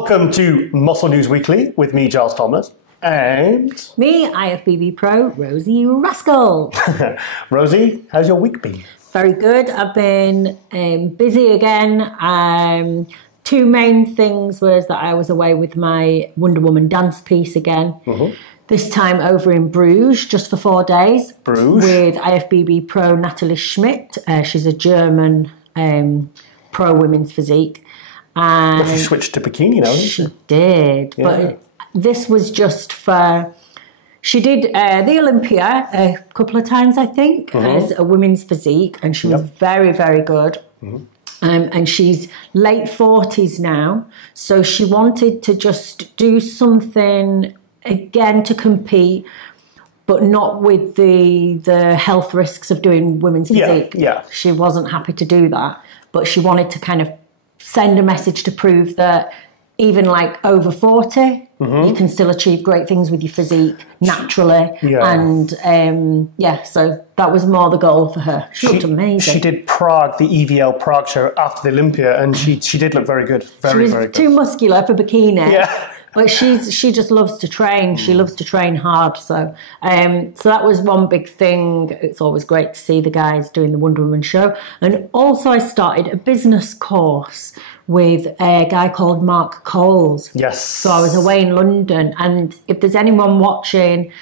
Welcome to Muscle News Weekly with me, Giles Thomas, and... me, IFBB Pro, Rosie Rascal. Rosie, how's your week been? Very good. I've been busy again. Two main things was that I was away with my Wonder Woman dance piece again. This time over in Bruges, just for 4 days. Bruges? With IFBB Pro Natalie Schmidt. She's a German pro women's physique. And She switched to bikini now, didn't she? She did. Yeah. But this was just for... She did the Olympia a couple of times, I think, as a women's physique. And she was very, very good. And she's late 40s now. So she wanted to just do something, again, to compete, but not with the health risks of doing women's physique. Yeah. She wasn't happy to do that. But she wanted to kind of send a message to prove that even like over 40, you can still achieve great things with your physique naturally. And so that was more the goal for her. She looked amazing. She did Prague, the EVL Prague show after the Olympia, and she did look very good. Very, very good. Too muscular for bikini. Yeah. But she just loves to train. She loves to train hard. So that was one big thing. It's always great to see the guys doing the Wonder Woman show. And also I started a business course with a guy called Mark Coles. Yes. So I was away in London. And if there's anyone watching,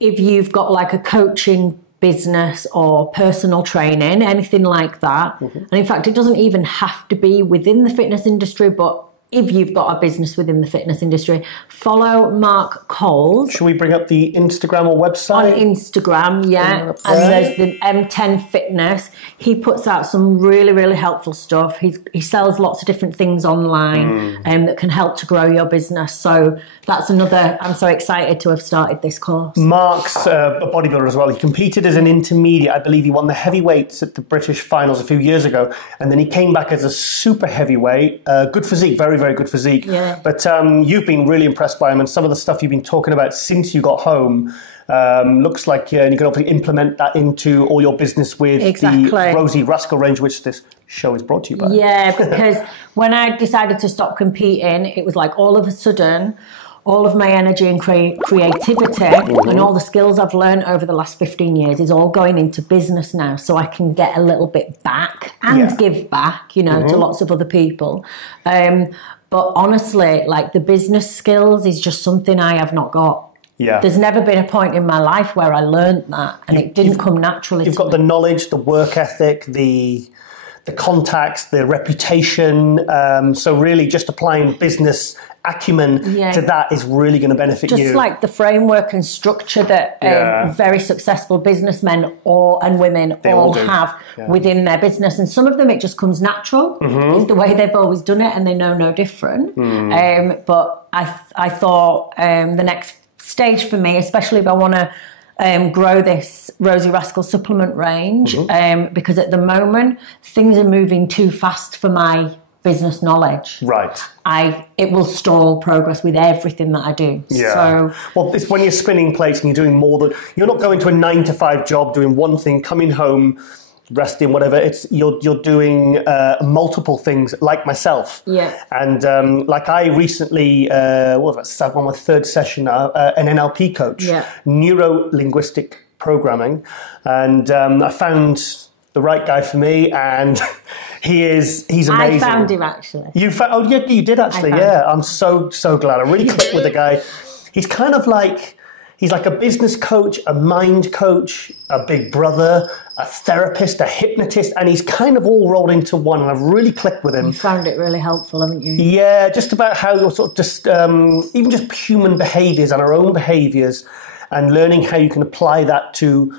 if you've got like a coaching business or personal training, anything like that. And in fact, it doesn't even have to be within the fitness industry, but if you've got a business within the fitness industry, follow Mark Coles. Should we bring up the Instagram or website? On Instagram, yeah. And there's the M10 Fitness. He puts out some really, really helpful stuff. He sells lots of different things online that can help to grow your business. So that's another, I'm so excited to have started this course. Mark's a bodybuilder as well. He competed as an intermediate. I believe he won the heavyweights at the British finals a few years ago. And then he came back as a super heavyweight. Good physique, very, very good physique. Yeah. But you've been really impressed by him, and some of the stuff you've been talking about since you got home looks like you can obviously implement that into all your business with the Rosie Rascal range, which this show is brought to you by. Yeah, because when I decided to stop competing, it was like all of a sudden, all of my energy and creativity and all the skills I've learned over the last 15 years is all going into business now, so I can get a little bit back and give back, to lots of other people. But honestly, like the business skills is just something I have not got. Yeah. There's never been a point in my life where I learned that, and it didn't come naturally to me. You've got the knowledge, the work ethic, the contacts, the reputation. So really just applying business acumen to that is really going to benefit you. Just like the framework and structure that very successful businessmen and women all have within their business. And some of them, it just comes natural. It's the way they've always done it and they know no different. But I thought the next stage for me, especially if I want to grow this Rosie Rascal supplement range, because at the moment, things are moving too fast for my business knowledge. Right. It will stall progress with everything that I do. Yeah. So, well, it's when you're spinning plates and you're doing more than, you're not going to a 9-to-5 job doing one thing, coming home, resting, whatever. It's you're doing multiple things, like myself. Yeah. And like I recently, what was that? On my third session, an NLP coach, neuro-linguistic programming, and I found the right guy for me, and he's amazing. I found him actually. You found? Oh yeah, you did actually. Yeah, I'm so glad. I really clicked with the guy. He's kind of like. He's like a business coach, a mind coach, a big brother, a therapist, a hypnotist, and he's kind of all rolled into one, and I've really clicked with him. You found it really helpful, haven't you? Yeah, just about how you're sort of just, even just human behaviours and our own behaviours, and learning how you can apply that to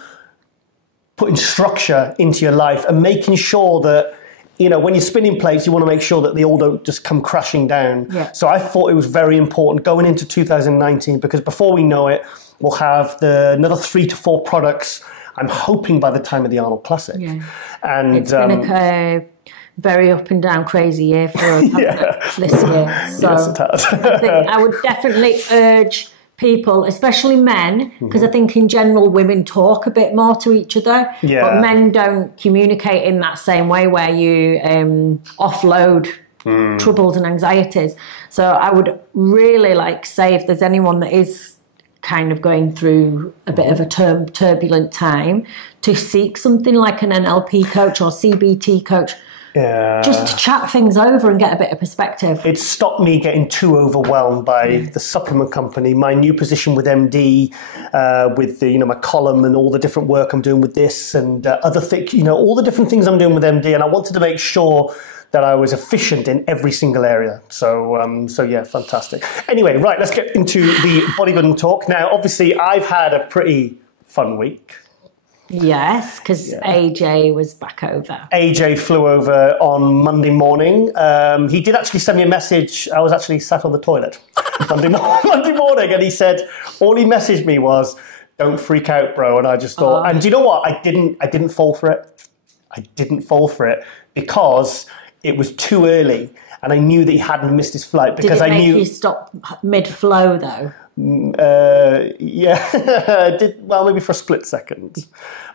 putting structure into your life and making sure that, when you're spinning plates, you want to make sure that they all don't just come crashing down. Yeah. So I thought it was very important going into 2019, because before we know it, we'll have another 3 to 4 products, I'm hoping by the time of the Arnold Classic. Yeah. And it's been a very up and down crazy year for us this year. So yes, it has. I think I would definitely urge people, especially men, because I think in general women talk a bit more to each other, but men don't communicate in that same way where you offload troubles and anxieties. So I would really say if there's anyone that is kind of going through a bit of a turbulent time, to seek something like an NLP coach or CBT coach, just to chat things over and get a bit of perspective. It stopped me getting too overwhelmed by the supplement company, my new position with MD, with the, my column and all the different work I'm doing with this and other things, all the different things I'm doing with MD. And I wanted to make sure that I was efficient in every single area. So yeah, fantastic. Anyway, right, let's get into the bodybuilding talk. Now, obviously, I've had a pretty fun week. Yes, because AJ was back over. AJ flew over on Monday morning. He did actually send me a message. I was actually sat on the toilet Monday morning, and he said, all he messaged me was, "Don't freak out, bro." And I just thought, and do you know what? I didn't fall for it. I didn't fall for it because it was too early, and I knew that he hadn't missed his flight because I knew. Did it make you stop mid-flow though? Yeah, well, maybe for a split second,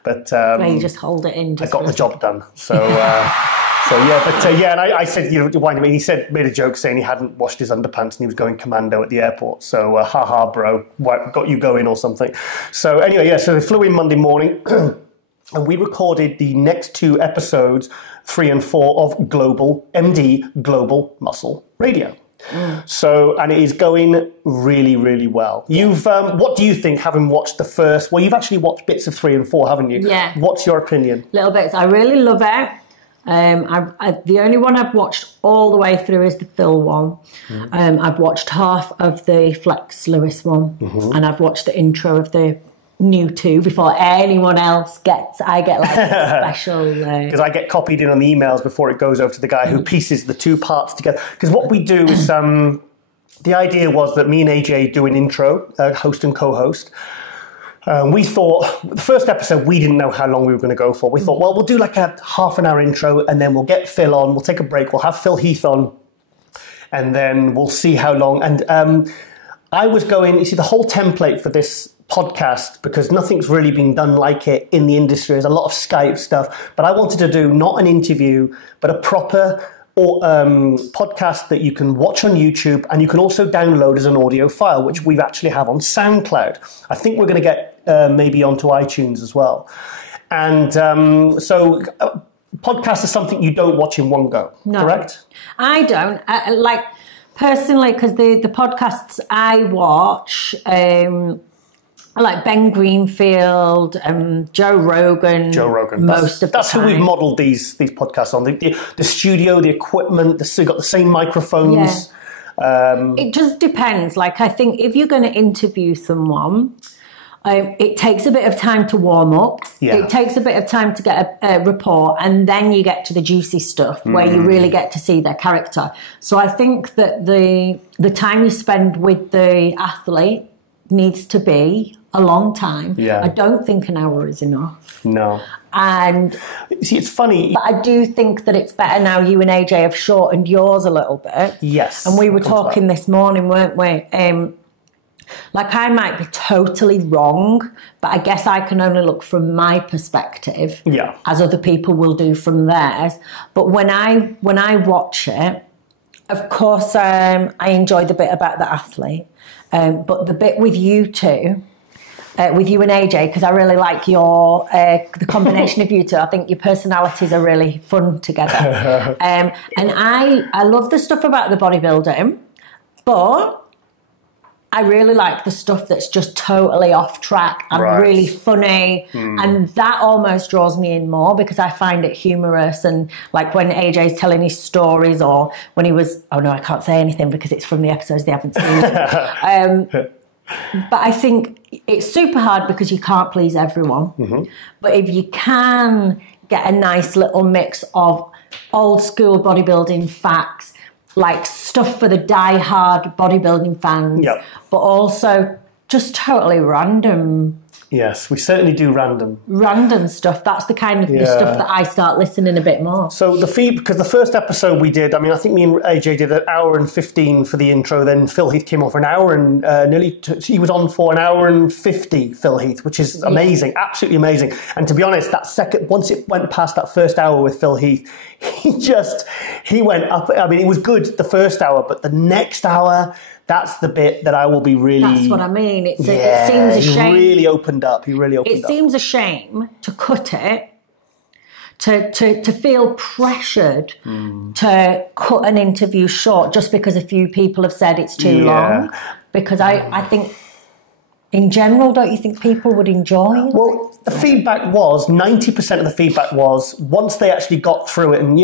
but you just hold it in. I got the job done. So yeah, and I said, why do you mean? He made a joke saying he hadn't washed his underpants and he was going commando at the airport. So haha, bro, what got you going or something? So anyway, yeah, so they flew in Monday morning. And we recorded the next 2 episodes, 3 and 4, of MD Global Muscle Radio. So, and it is going really, really well. You've, what do you think, having watched the first? Well, you've actually watched bits of 3 and 4, haven't you? Yeah. What's your opinion? Little bits. I really love it. The only one I've watched all the way through is the Phil one. I've watched half of the Flex Lewis one, and I've watched the intro of the new 2 before anyone else gets. I get a special because I get copied in on the emails before it goes over to the guy who pieces the 2 parts together. Because what we do is the idea was that me and AJ do an intro, host and co-host. We thought the first episode we didn't know how long we were going to go for. We thought, well, we'll do like a half an hour intro and then we'll get Phil on. We'll take a break. We'll have Phil Heath on, and then we'll see how long. And I was going. You see, the whole template for this podcast, because nothing's really been done like it in the industry. There's a lot of Skype stuff, but I wanted to do not an interview, but a proper podcast that you can watch on YouTube, and you can also download as an audio file, which we actually have on SoundCloud. I think we're going to get maybe onto iTunes as well. And so podcast is something you don't watch in one go, correct? I don't. Personally, because the podcasts I watch, like Ben Greenfield, Joe Rogan. Most of the time. That's who we've modelled these podcasts on. The studio, the equipment, we've got the same microphones. Yeah. It just depends. I think if you're going to interview someone, it takes a bit of time to warm up. Yeah. It takes a bit of time to get a rapport, and then you get to the juicy stuff where you really get to see their character. So I think that the time you spend with the athlete needs to be a long time. Yeah. I don't think an hour is enough. No. And see, it's funny. But I do think that it's better now you and AJ have shortened yours a little bit. Yes. And we were talking this morning, weren't we? I might be totally wrong, but I guess I can only look from my perspective, as other people will do from theirs. But when I watch it, of course, I enjoy the bit about the athlete, but the bit with you two, with you and AJ, because I really like the combination of you two. I think your personalities are really fun together. And I love the stuff about the bodybuilding, but I really like the stuff that's just totally off track and really funny. And that almost draws me in more because I find it humorous. And like when AJ's telling his stories, or when he was, oh no, I can't say anything because it's from the episodes they haven't seen. But I think it's super hard because you can't please everyone. But if you can get a nice little mix of old school bodybuilding facts, like stuff for the die-hard bodybuilding fans, but also just totally random Yes, we certainly do random. Random stuff. That's the kind of the stuff that I start listening a bit more. So because the first episode we did, I mean, I think me and AJ did 1 hour and 15 for the intro. Then Phil Heath came on for an hour and he was on for 1 hour and 50, Phil Heath, which is amazing, absolutely amazing. And to be honest, once it went past that first hour with Phil Heath, he went up. I mean, it was good the first hour, but the next hour, that's the bit that I will be really... That's what I mean. It seems a shame. He really opened up. It seems a shame to cut it, to feel pressured to cut an interview short just because a few people have said it's too long. Because I think... In general, don't you think people would enjoy it? Well, the feedback was, 90% of the feedback was, once they actually got through it and,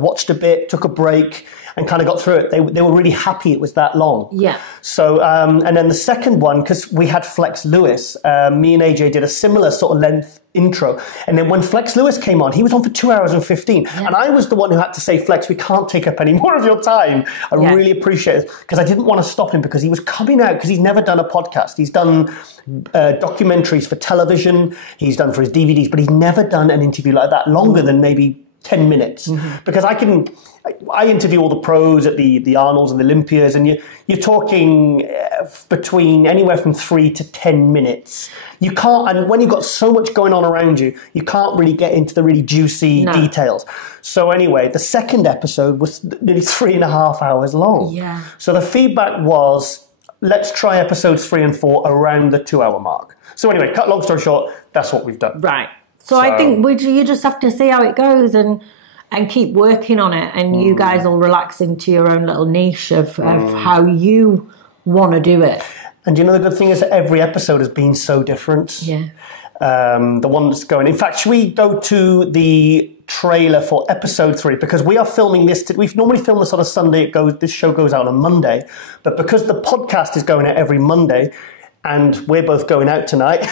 watched a bit, took a break and kind of got through it, they were really happy it was that long. Yeah. So, and then the second one, because we had Flex Lewis, me and AJ did a similar sort of length intro. And then when Flex Lewis came on, he was on for 2 hours and 15. Yeah. And I was the one who had to say, Flex, we can't take up any more of your time. I really appreciate it, because I didn't want to stop him because he was coming out, because he's never done a podcast. He's done documentaries for television. He's done for his DVDs, but he's never done an interview like that longer than maybe 10 minutes. Because I interview all the pros at the Arnolds and the Olympias, and you're talking between anywhere from 3 to 10 minutes. You can't, and when you've got so much going on around you, you can't really get into the really juicy details. So anyway, the second episode was nearly 3.5 hours long. Yeah. So the feedback was, let's try episodes 3 and 4 around the 2 hour mark. So anyway, cut long story short, that's what we've done. Right. So I think you just have to see how it goes and keep working on it, and you guys will relax into your own little niche of how you want to do it. And the good thing is that every episode has been so different. Yeah. The one that's going... In fact, should we go to the trailer for episode 3? Because we are filming this... We've normally filmed this on a Sunday. This show goes out on a Monday. But because the podcast is going out every Monday, and we're both going out tonight,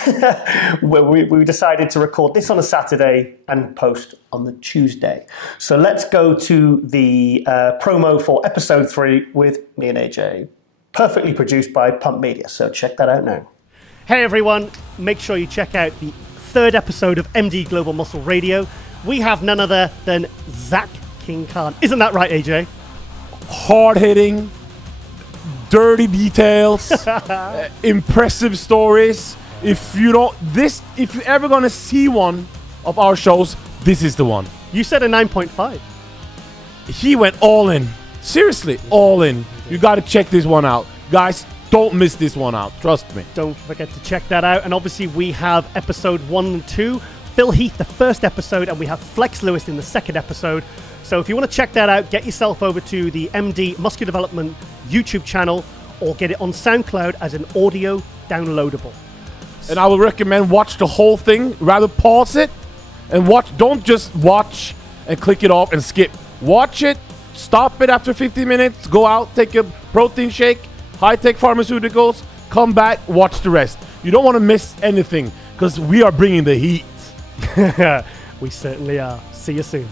we decided to record this on a Saturday and post on the Tuesday. So let's go to the promo for episode 3 with me and AJ. Perfectly produced by Pump Media. So check that out now. Hey everyone, make sure you check out the 3rd episode of MD Global Muscle Radio. We have none other than Zach King Khan. Isn't that right, AJ? Hard-hitting, dirty details, impressive stories. If you're ever gonna see one of our shows, this is the one. You said a 9.5. He went all in. Seriously, all in. You got to check this one out, guys. Don't miss this one out. Trust me. Don't forget to check that out. And obviously, we have episode 1 and 2. Phil Heath, the first episode, and we have Flex Lewis in the second episode. So if you want to check that out, get yourself over to the MD Muscular Development YouTube channel, or get it on SoundCloud as an audio downloadable. And I would recommend watch the whole thing. Rather pause it and watch. Don't just watch and click it off and skip. Watch it. Stop it after 15 minutes. Go out, take a protein shake, high-tech pharmaceuticals, come back, watch the rest. You don't want to miss anything because we are bringing the heat. We certainly are. See you soon.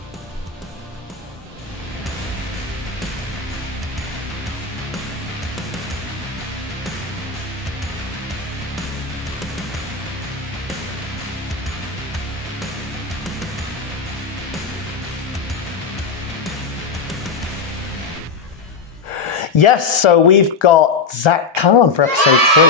Yes, so we've got Zach Khan for episode 3.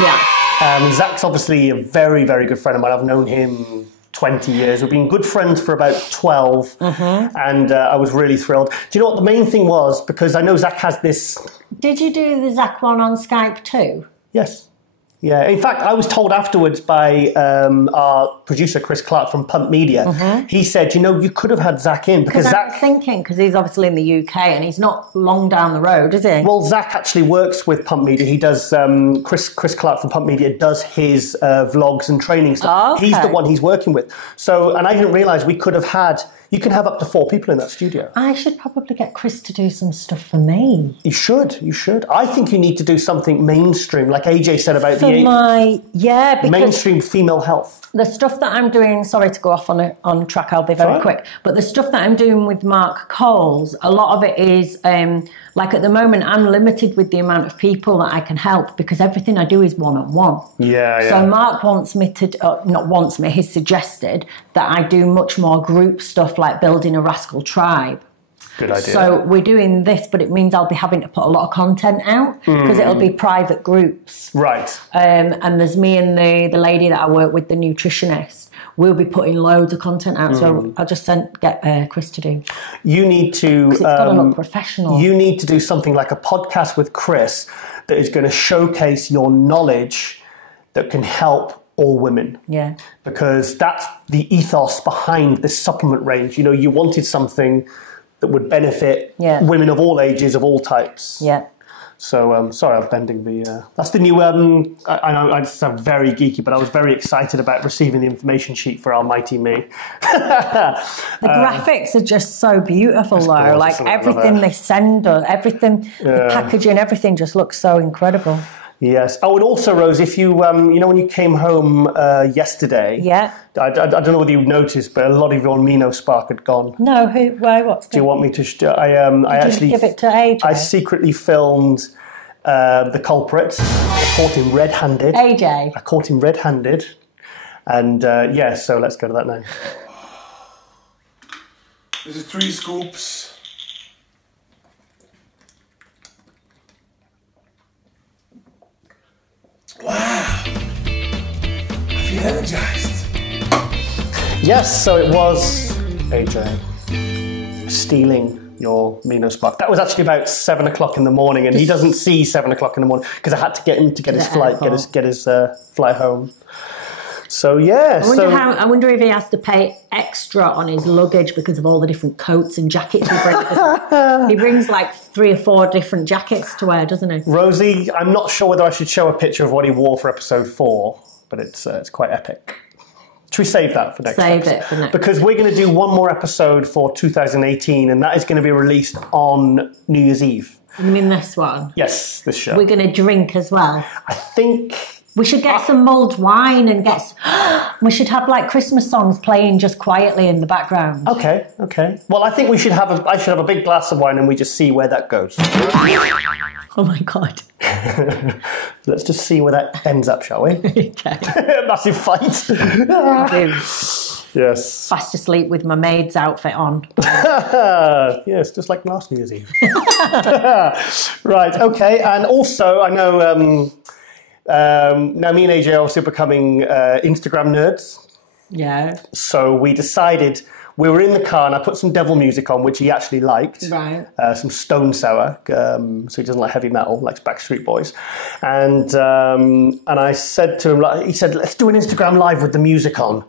Yeah. Zach's obviously a very, very good friend of mine. I've known him 20 years. We've been good friends for about 12, and I was really thrilled. Do you know what the main thing was? Because I know Zach has this... Did you do the Zach one on Skype too? Yes. Yeah, in fact, I was told afterwards by our producer, Chris Clark from Pump Media. He said, you could have had Zach in. Because I was thinking, because he's obviously in the UK and he's not long down the road, is he? Well, Zach actually works with Pump Media. He does, Chris Clark from Pump Media does his vlogs and training stuff. Okay. He's the one he's working with. So, and I didn't realise we could have had... You can have up to 4 people in that studio. I should probably get Chris to do some stuff for me. You should. I think you need to do something mainstream, like AJ said about the because mainstream female health. The stuff that I'm doing, sorry to go off on track, I'll be very quick, but the stuff that I'm doing with Mark Coles, a lot of it is, like at the moment, I'm limited with the amount of people that I can help because everything I do is one-on-one. So Mark wants me to, he's suggested that I do much more group stuff like building a Rascal tribe. Good idea. So we're doing this, but it means I'll be having to put a lot of content out because it'll be private groups. Right. And there's me and the lady that I work with, the nutritionist. We'll be putting loads of content out. So I'll just get Chris to do. You need to... Because it's got to look professional. You need to do something like a podcast with Chris that is going to showcase your knowledge that can help all women. Yeah. Because that's the ethos behind this supplement range. You know, you wanted something that would benefit women of all ages, of all types. Yeah. So, sorry, I'm bending the... that's the new... I know I sound very geeky, but I was very excited about receiving the information sheet for our Mighty Me. The graphics are just so beautiful, though. Like, everything they send us, everything, the packaging, everything just looks so incredible. Yes. Oh, and also, Rose, if you, you know, when you came home yesterday, I don't know whether you noticed, but a lot of your amino spark had gone. No, why? What's Do you want me to? I actually give it to AJ. I secretly filmed the culprit. I caught him red-handed. AJ. I caught him red-handed, and so let's go to that now. This is 3 scoops. Wow, I feel energized. Yes, so it was AJ stealing your amino spark. That was actually about 7 o'clock in the morning, and he doesn't see 7 o'clock in the morning because I had to get him to get his flight, get his flight home. So yeah, I wonder if he has to pay extra on his luggage because of all the different coats and jackets he brings. He brings like 3 or 4 different jackets to wear, doesn't he? Rosie, I'm not sure whether I should show a picture of what he wore for episode 4, but it's quite epic. Should we save that for next episode? Save it for next. Because we're going to do one more episode for 2018, and that is going to be released on New Year's Eve. You mean this one? Yes, this show. We're going to drink as well. I think... We should get some mulled wine and we should have like Christmas songs playing just quietly in the background. Okay. Well, I think I should have a big glass of wine and we just see where that goes. Oh my God. Let's just see where that ends up, shall we? Okay. Massive fight. Yes. Fast asleep with my maid's outfit on. Yes, just like last New Year's Eve. Right, okay. And also, I know... now, me and AJ are also becoming Instagram nerds. Yeah. So we decided, we were in the car and I put some devil music on, which he actually liked. Right. Some Stone Sour, so he doesn't like heavy metal, likes Backstreet Boys. And I said to him, he said, let's do an Instagram live with the music on.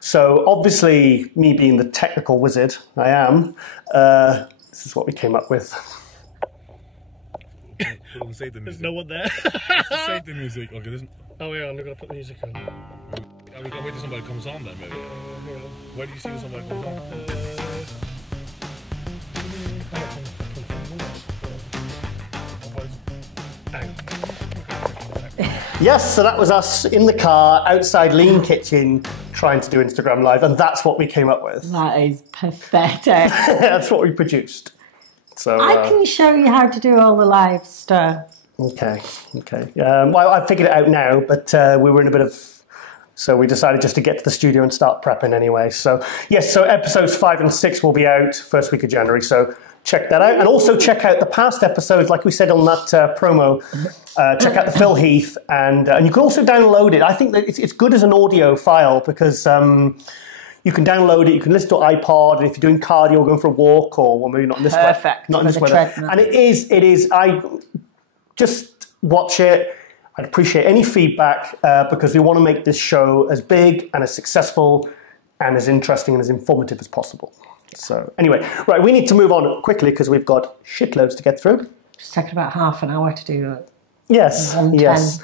So obviously, me being the technical wizard I am, this is what we came up with. Save the music. There's no one there. Save the music. Okay, listen. Oh yeah, I'm gonna put the music on. Are we gonna wait till somebody comes on then, maybe? Where do you see when somebody comes on? Yes, so that was us in the car, outside Lean Kitchen, trying to do Instagram Live, and that's what we came up with. That is pathetic. That's what we produced. So I can show you how to do all the live stuff. Okay. Well, I figured it out now, but we were in a bit of... So we decided just to get to the studio and start prepping anyway. So, yes, so episodes 5 and 6 will be out first week of January. So check that out. And also check out the past episodes, like we said on that promo. Check out the Phil Heath. And you can also download it. I think that it's good as an audio file because... you can download it, you can listen to an iPod, and if you're doing cardio or going for a walk, or well, maybe not in this weather. Perfect. Not in this weather. And it is, I just watch it. I'd appreciate any feedback because we want to make this show as big and as successful and as interesting and as informative as possible. So anyway, right, we need to move on quickly because we've got shitloads to get through. It's taken about half an hour to do it. Yes, yes.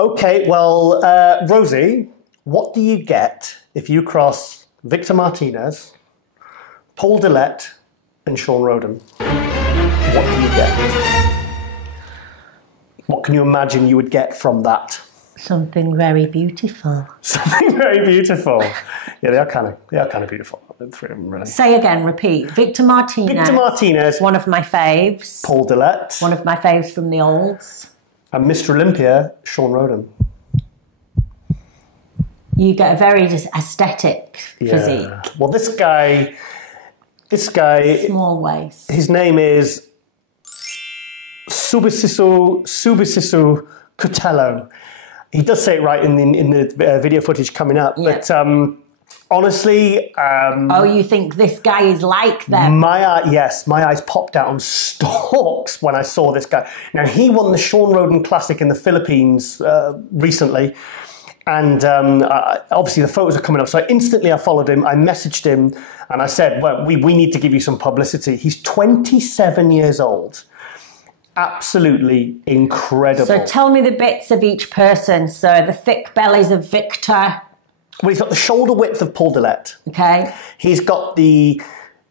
Okay, well, Rosie, what do you get if you cross Victor Martinez, Paul Dillette, and Sean Roden? What do you get? What can you imagine you would get from that? Something very beautiful. Something very beautiful. Yeah, they are kind of beautiful. The three of them, really. Say again, repeat. Victor Martinez. One of my faves. Paul Dillette. One of my faves from the olds. And Mr. Olympia, Sean Roden. You get a very just aesthetic physique. Well, this guy. Small waist. His name is Subisisu Cutello. He does say it right in the video footage coming up, but honestly... you think this guy is like them? My eyes popped out on stalks when I saw this guy. Now, he won the Sean Roden Classic in the Philippines recently, and obviously the photos are coming up, so instantly I followed him, I messaged him, and I said, well, we need to give you some publicity. He's 27 years old. Absolutely incredible. So tell me the bits of each person. So the thick bellies of Victor. Well, he's got the shoulder width of Paul Dillette. Okay. He's got the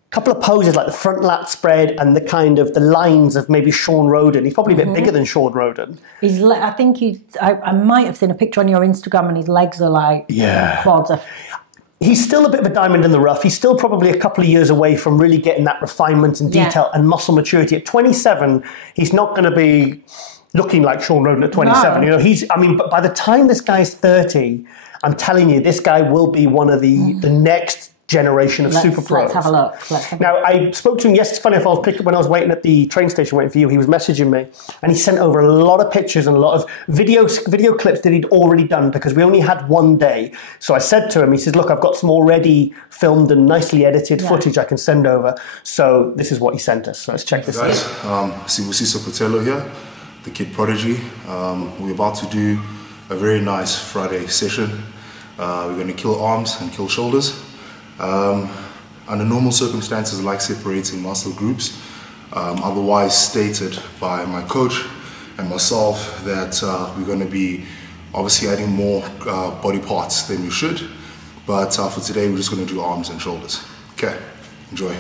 couple of poses like the front lat spread and the kind of the lines of maybe Sean Roden. He's probably a bit bigger than Sean Roden. I think I might have seen a picture on your Instagram and his legs are like quads. He's still a bit of a diamond in the rough. He's still probably a couple of years away from really getting that refinement and detail and muscle maturity. At 27, he's not going to be looking like Sean Roden at 27. No. You know, but by the time this guy's 30, I'm telling you, this guy will be one of the next generation of super pros. Let's have a look. Now, I spoke to him yesterday. Funny enough, when I was waiting at the train station waiting for you, he was messaging me, and he sent over a lot of pictures and a lot of video clips that he'd already done because we only had one day. So I said to him, he says, look, I've got some already filmed and nicely edited footage I can send over. So this is what he sent us. So let's check this out. Sibusiso Cotello here, the kid Prodigy. We're about to do a very nice Friday session. We're going to kill arms and kill shoulders. Under normal circumstances, I like separating muscle groups, otherwise stated by my coach and myself that we're going to be obviously adding more body parts than we should, but for today we're just going to do arms and shoulders. Okay, enjoy.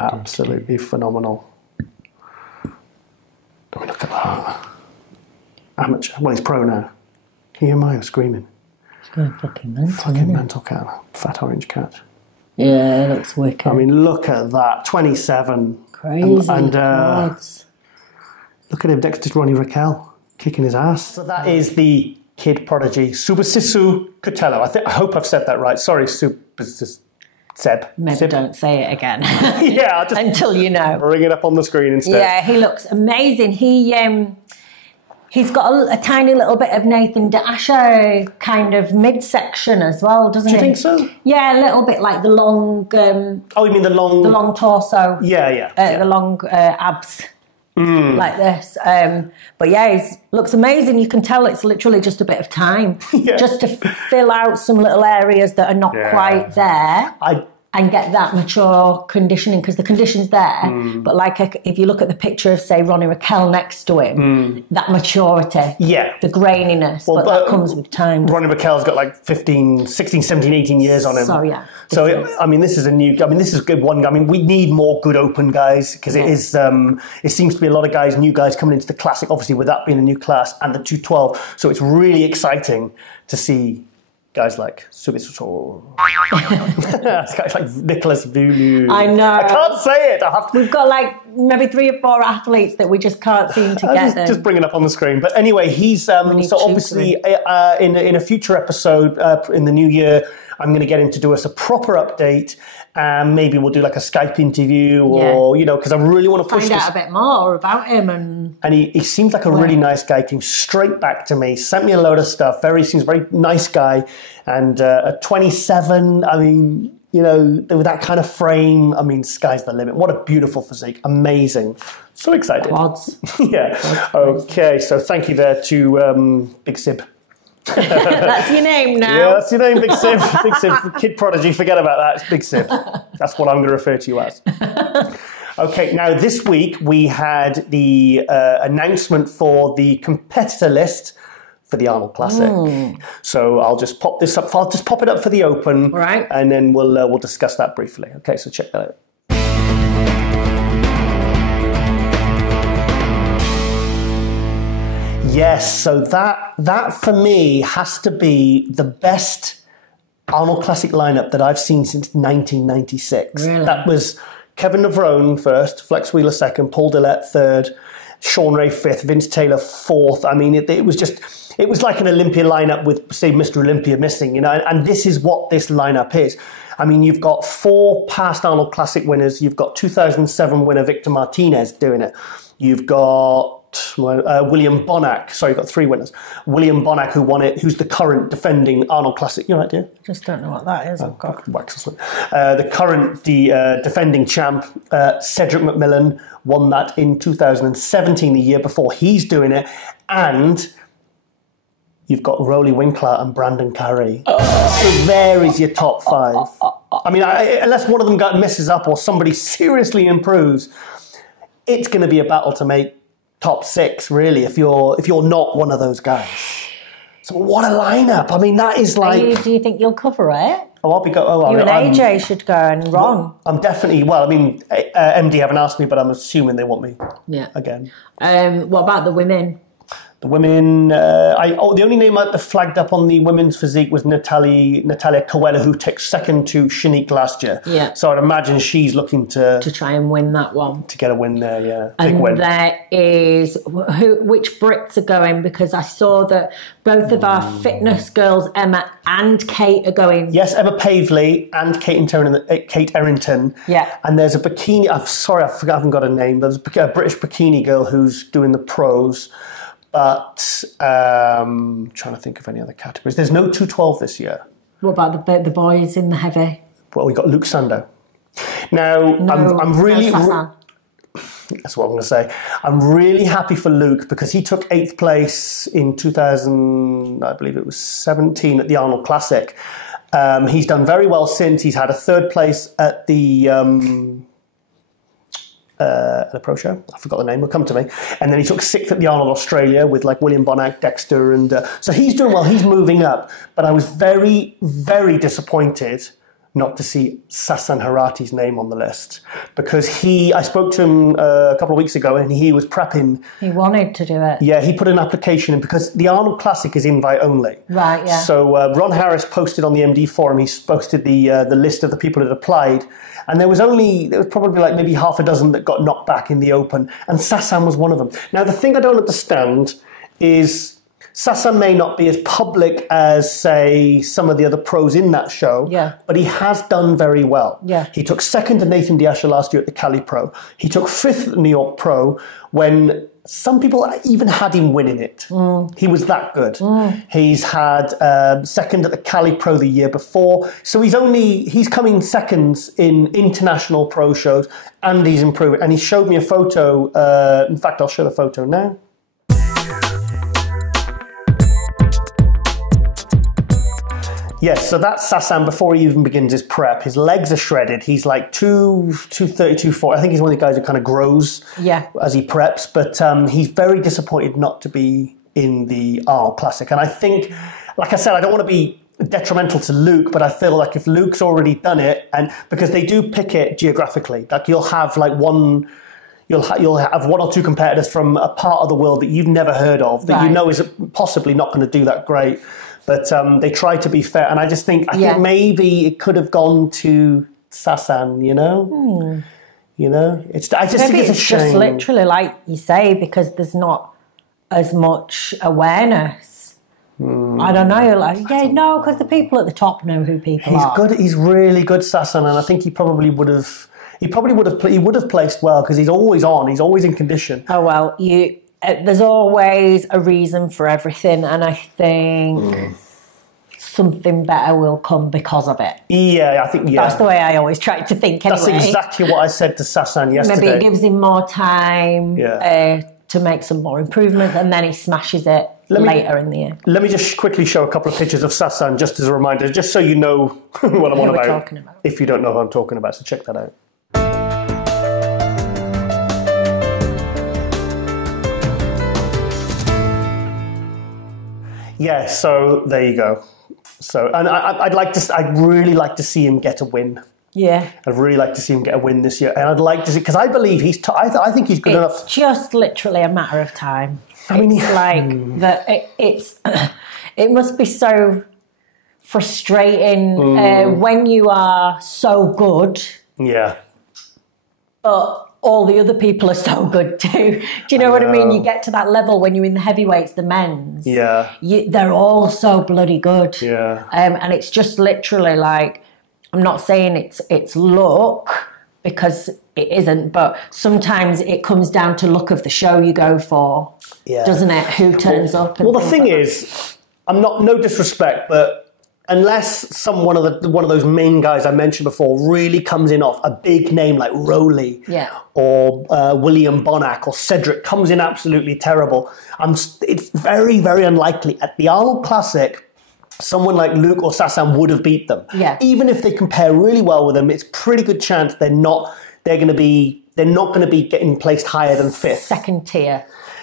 Absolutely phenomenal. I mean, look at that. How much? Well, he's pro now. Can you hear Maya screaming? He's going fucking mental. Fucking mental cat. Fat orange cat. Yeah, it looks wicked. I mean, look at that. 27. Crazy. And look at him next to Ronnie Raquel kicking his ass. So that is the kid Prodigy, Subisisu Cotello. I hope I've said that right. Sorry, Seb. Maybe don't say it again. Yeah, I'll just until you know. Bring it up on the screen instead. Yeah, he looks amazing. He's got a tiny little bit of Nathan D'Asher kind of midsection as well, doesn't he? Do you think so? Yeah, a little bit like the long... oh, you mean the long torso. Yeah. The long abs. Like this. But yeah, he looks amazing. You can tell it's literally just a bit of time. Just to fill out some little areas that are not quite there. I and get that mature conditioning, because the condition's there. But like if you look at the picture of, say, Ronnie Raquel next to him, that maturity, the graininess, but that comes with time. Ronnie Raquel's got like 15, 16, 17, 18 years on him. So, yeah. So, this is a good one. I mean, we need more good open guys, because it is, it seems to be a lot of guys, new guys coming into the Classic, obviously with that being a new class, and the 212. So it's really exciting to see guys like Subisuto, guys like Nicholas Vulu. I know. I can't say it. We've got like maybe 3 or 4 athletes that we just can't seem to get them. Just bring it up on the screen. But anyway, he's so obviously in a future episode in the new year, I'm going to get him to do us a proper update. And maybe we'll do like a Skype interview, or because I really want to push find out a bit more about him. And he seems like a really nice guy. Came straight back to me, sent me a load of stuff. Seems very nice guy. And at 27, I mean, with that kind of frame, I mean, sky's the limit. What a beautiful physique, amazing. So excited. Quads. Yeah. Okay. So thank you there to Big Sib. That's your name now. Yeah, that's your name, Big Sib. Big Sib, Kid Prodigy. Forget about that. It's Big Sib. That's what I'm going to refer to you as. Okay, now this week we had the announcement for the competitor list for the Arnold Classic. So I'll just pop this up. I'll just pop it up for the Open, right? And then we'll discuss that briefly. Okay, so check that out. Yes, so that for me has to be the best Arnold Classic lineup that I've seen since 1996. Really? That was Kevin Navrone first, Flex Wheeler second, Paul Dillette third, Sean Ray fifth, Vince Taylor fourth. I mean, it was like an Olympia lineup with, say, Mr. Olympia missing, and this is what this lineup is. I mean, you've got 4 past Arnold Classic winners. You've got 2007 winner Victor Martinez doing it. You've got William Bonac. Sorry, you've got 3 winners. William Bonac, who won it, who's the current defending Arnold Classic. You know that, dear? Just don't know what that is. The current defending champ, Cedric McMillan, won that in 2017, the year before. He's doing it. And you've got Rolly Winkler and Brandon Currie. So there is your top 5. I mean, unless one of them messes up or somebody seriously improves, it's going to be a battle to make top 6, really, if you're not one of those guys. So what a lineup! I mean, that is like. Do you think you'll cover it? Oh, I'll be go. You and AJ should go, and Ron. I'm definitely. Well, I mean, MD haven't asked me, but I'm assuming they want me. Yeah. Again. What about the women? The women, the only name I flagged up on the women's physique was Natalia Coella, who took second to Shanique last year. Yeah. So I'd imagine she's looking to try and win that one. To get a win there, yeah. Big win. And there is which Brits are going, because I saw that both of our fitness girls, Emma and Kate, are going. Yes, Emma Pavley and Kate Errington. Yeah. And there's a bikini. I'm sorry, I haven't got a name. There's a British bikini girl who's doing the pros. But trying to think of any other categories. There's no 212 this year. What about the boys in the heavy? Well, we got Luke Sando. Now, I'm really. That's what I'm going to say. I'm really happy for Luke, because he took 8th place in 2000, I believe it was 17 at the Arnold Classic. He's done very well since. He's had a 3rd place at the pro show. I forgot the name, will come to me. And then he took 6th at the Arnold Australia with like William Bonac, Dexter, and so he's doing well, he's moving up. But I was very, very disappointed not to see Sasan Harati's name on the list, because I spoke to him a couple of weeks ago, and he was prepping. He wanted to do it. Yeah, he put an application in, because the Arnold Classic is invite only. Right, yeah. So Ron Harris posted on the MD forum, he posted the list of the people that applied, and there was probably like maybe half a dozen that got knocked back in the Open, and Sasan was one of them. Now, the thing I don't understand is Sasan may not be as public as, say, some of the other pros in that show, but he has done very well. Yeah. He took 2nd to Nathan Diasha last year at the Cali Pro. He took 5th at the New York Pro when some people even had him winning it. He was that good. He's had 2nd at the Cali Pro the year before. So he's coming seconds in international pro shows, and he's improving. And he showed me a photo. In fact, I'll show the photo now. Yes, so that's Sasan before he even begins his prep. His legs are shredded. He's like 230, 240. I think he's one of the guys who kind of grows as he preps. But he's very disappointed not to be in the Arnold Classic. And I think, like I said, I don't want to be detrimental to Luke, but I feel like if Luke's already done it, and because they do pick it geographically, like you'll have like you'll have one or two competitors from a part of the world that you've never heard of that you know is possibly not going to do that great. But they try to be fair, and I just think maybe it could have gone to Sasan, you know. You know, I just think it's a shame. Just literally like you say, because there's not as much awareness. I don't know, like because the people at the top know who people are. Good. He's really good, Sasan, and I think he probably would have. He would have placed well because he's always on. He's always in condition. Oh well, there's always a reason for everything, and I think something better will come because of it. Yeah, I think that's the way I always try to think. Anyway, that's exactly what I said to Sasan yesterday. Maybe it gives him more time to make some more improvements, and then he smashes it later in the year. Let me just quickly show a couple of pictures of Sasan, just as a reminder, just so you know what I'm on about. If you don't know who I'm talking about, so check that out. Yeah, so there you go. So, and I'd really like to see him get a win. Yeah, I'd really like to see him get a win this year, and I'd like to see, because I believe I think he's good enough. It's just literally a matter of time. I mean, it's like that. It must be so frustrating when you are so good. Yeah, but all the other people are so good too. Do you know what I mean? You get to that level when you're in the heavyweights, the men's. Yeah. They're all so bloody good. Yeah. And it's just literally like, I'm not saying it's luck, because it isn't, but sometimes it comes down to luck of the show you go for, doesn't it? Who turns up? Well, the thing is, no disrespect, but unless one of those main guys I mentioned before really comes in off a big name like Rowley or William Bonac or Cedric comes in absolutely terrible, it's very, very unlikely. At the Arnold Classic, someone like Luke or Sasan would have beat them. Yeah. Even if they compare really well with them, it's pretty good chance they're not going to be getting placed higher than fifth.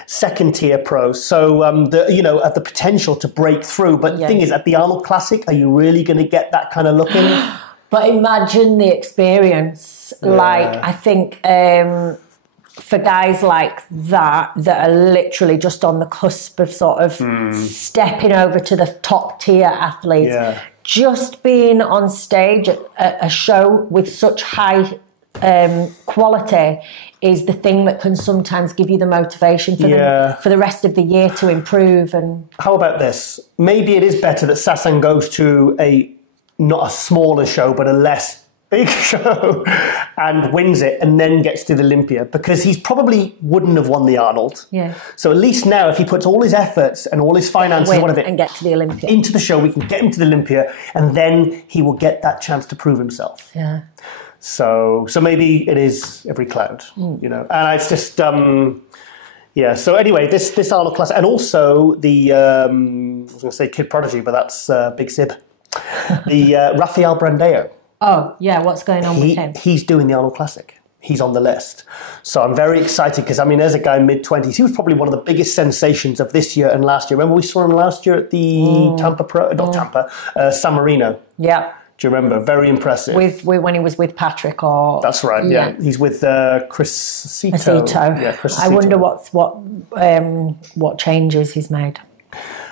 Second tier pros. So, have the potential to break through. But the thing is, at the Arnold Classic, are you really going to get that kind of look in? But imagine the experience. Yeah. Like, I think for guys like that are literally just on the cusp of sort of stepping over to the top tier athletes, just being on stage at a show with such high quality is the thing that can sometimes give you the motivation for the rest of the year to improve. And how about this? Maybe it is better that Sasan goes to not a smaller show, but a less big show and wins it and then gets to the Olympia, because he probably wouldn't have won the Arnold. Yeah. So at least now, if he puts all his efforts and all his finances and get to the Olympia into the show, we can get him to the Olympia, and then he will get that chance to prove himself. Yeah. So maybe it is every cloud, and it's just, So anyway, this Arnold Classic, and also the, I was going to say Kid Prodigy, but that's Big Sib. The Rafael Brandeo. Oh, yeah, what's going on with him? He's doing the Arnold Classic. He's on the list. So I'm very excited because, as a guy mid-20s, he was probably one of the biggest sensations of this year and last year. Remember we saw him last year at the San Marino? Yeah. Do you remember? Very impressive. When he was with Patrick, or that's right. Yeah, he's with Chris Aceto. Yeah, Chris Aceto. I wonder what changes he's made.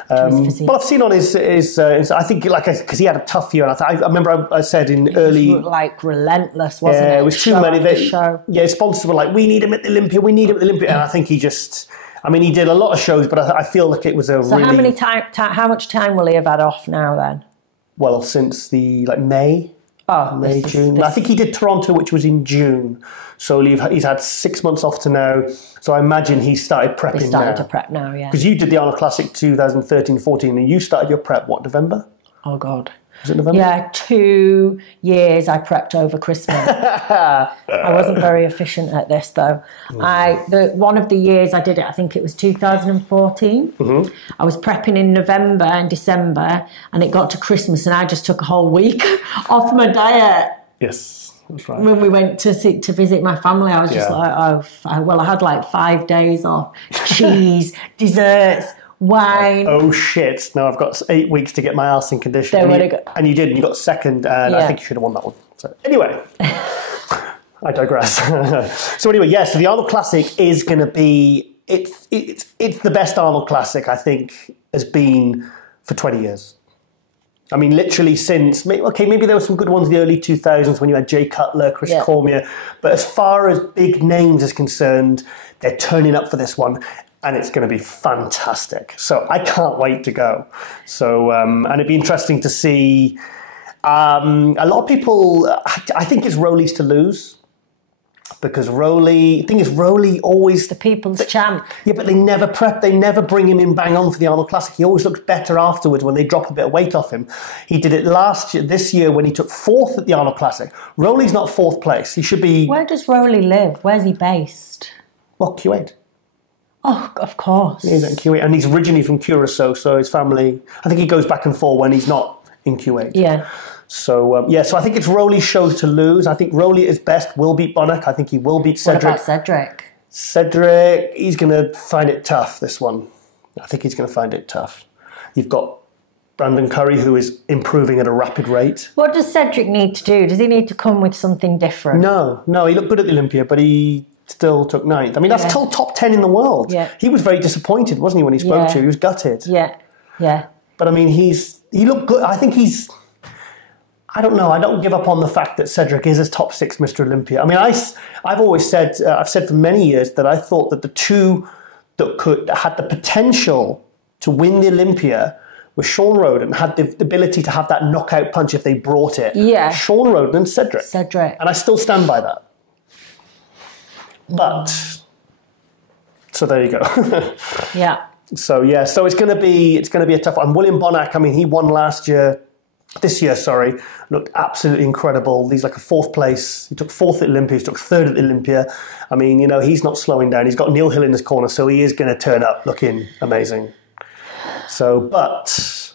Well, I've seen on his I think because he had a tough year, and I remember I said in early, like relentless, wasn't it? It was too many. Sponsors were like, we need him at the Olympia, and I think he just. He did a lot of shows, but I feel like it was a. So really... how much time will he have had off now then? Well, since the May, June. I think he did Toronto, which was in June. So he's had 6 months off to now. So I imagine he started prepping now. He started to prep now, yeah. Because you did the Arnold Classic 2013-14, and you started your prep, November? Oh, God. Was it November? Yeah, 2 years I prepped over Christmas. I wasn't very efficient at this though. One of the years I did it, I think it was 2014. I was prepping in November and December, and it got to Christmas and I just took a whole week off my diet. Yes, that's right. When we went to visit my family, I was just like, I had like 5 days off. Cheese, desserts, wine. Oh shit! Now I've got 8 weeks to get my ass in condition. And you did. And you got second, and I think you should have won that one. So anyway, I digress. So anyway, so the Arnold Classic is going to be it's the best Arnold Classic I think has been for 20 years. I mean, literally since maybe there were some good ones in the early 2000s when you had Jay Cutler, Chris Cormier, but as far as big names is concerned, they're turning up for this one. And it's going to be fantastic. So I can't wait to go. So, and it'd be interesting to see. A lot of people, I think it's Rowley's to lose. Because Rowley always... The people's champ. Yeah, but they never prep. They never bring him in bang on for the Arnold Classic. He always looks better afterwards when they drop a bit of weight off him. He did it this year when he took 4th at the Arnold Classic. Rowley's not 4th place. He should be... Where does Rowley live? Where's he based? Well, Kuwait. Oh, of course. He's in Kuwait, and he's originally from Curacao, so his family... I think he goes back and forth when he's not in Kuwait. Yeah. So, so I think it's Rowley's show to lose. I think Rowley at his best will beat Bonnock. I think he will beat Cedric. What about Cedric? Cedric, he's going to find it tough, this one. I think he's going to find it tough. You've got Brandon Currie, who is improving at a rapid rate. What does Cedric need to do? Does he need to come with something different? No, he looked good at the Olympia, but he... still took 9th. I mean, that's still top 10 in the world. Yeah. He was very disappointed, wasn't he, when he spoke to you? He was gutted. Yeah, yeah. But I mean, he looked good. I think I don't know. I don't give up on the fact that Cedric is his top 6 Mr. Olympia. I mean, I've always said, I've said for many years that I thought that the two that had the potential to win the Olympia were Sean Roden, had the ability to have that knockout punch if they brought it. Yeah. Sean Roden and Cedric. And I still stand by that. But, so there you go. Yeah. So it's going to be a tough one. William Bonnock, I mean, he won this year, looked absolutely incredible. He's like a 4th place. He took 4th at Olympia. He took 3rd at the Olympia. I mean, he's not slowing down. He's got Neil Hill in his corner, so he is going to turn up looking amazing. So, but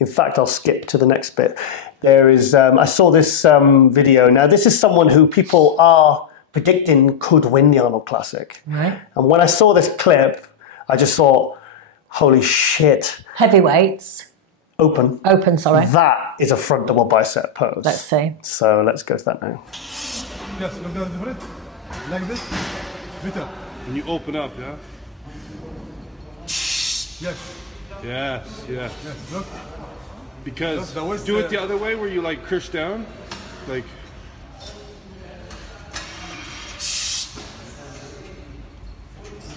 in fact, I'll skip to the next bit. There is, I saw this video. Now, this is someone who people are predicting could win the Arnold Classic. Right. And when I saw this clip, I just thought, holy shit. Heavyweights. Open, sorry. That is a front double bicep pose. Let's see. So let's go to that now. Yes, look down the front. Like this. Bitter. When you open up, yeah? Yes. Yes, yes. Yes, look. Because look, do it the other way where you like crush down. Like...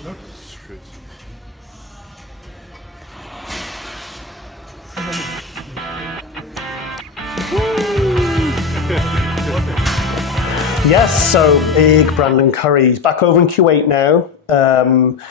Look. Yes, so big Brandon Currie. He's back over in Kuwait now. And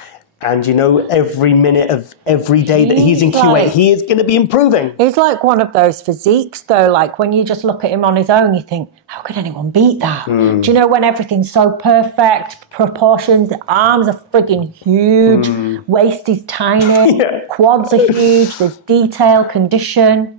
every minute of every day that he's in Kuwait, he is going to be improving. He's like one of those physiques, though. Like when you just look at him on his own, you think, how could anyone beat that? Do you know when everything's so perfect, proportions, the arms are frigging huge, waist is tiny, quads are huge, there's detail, condition.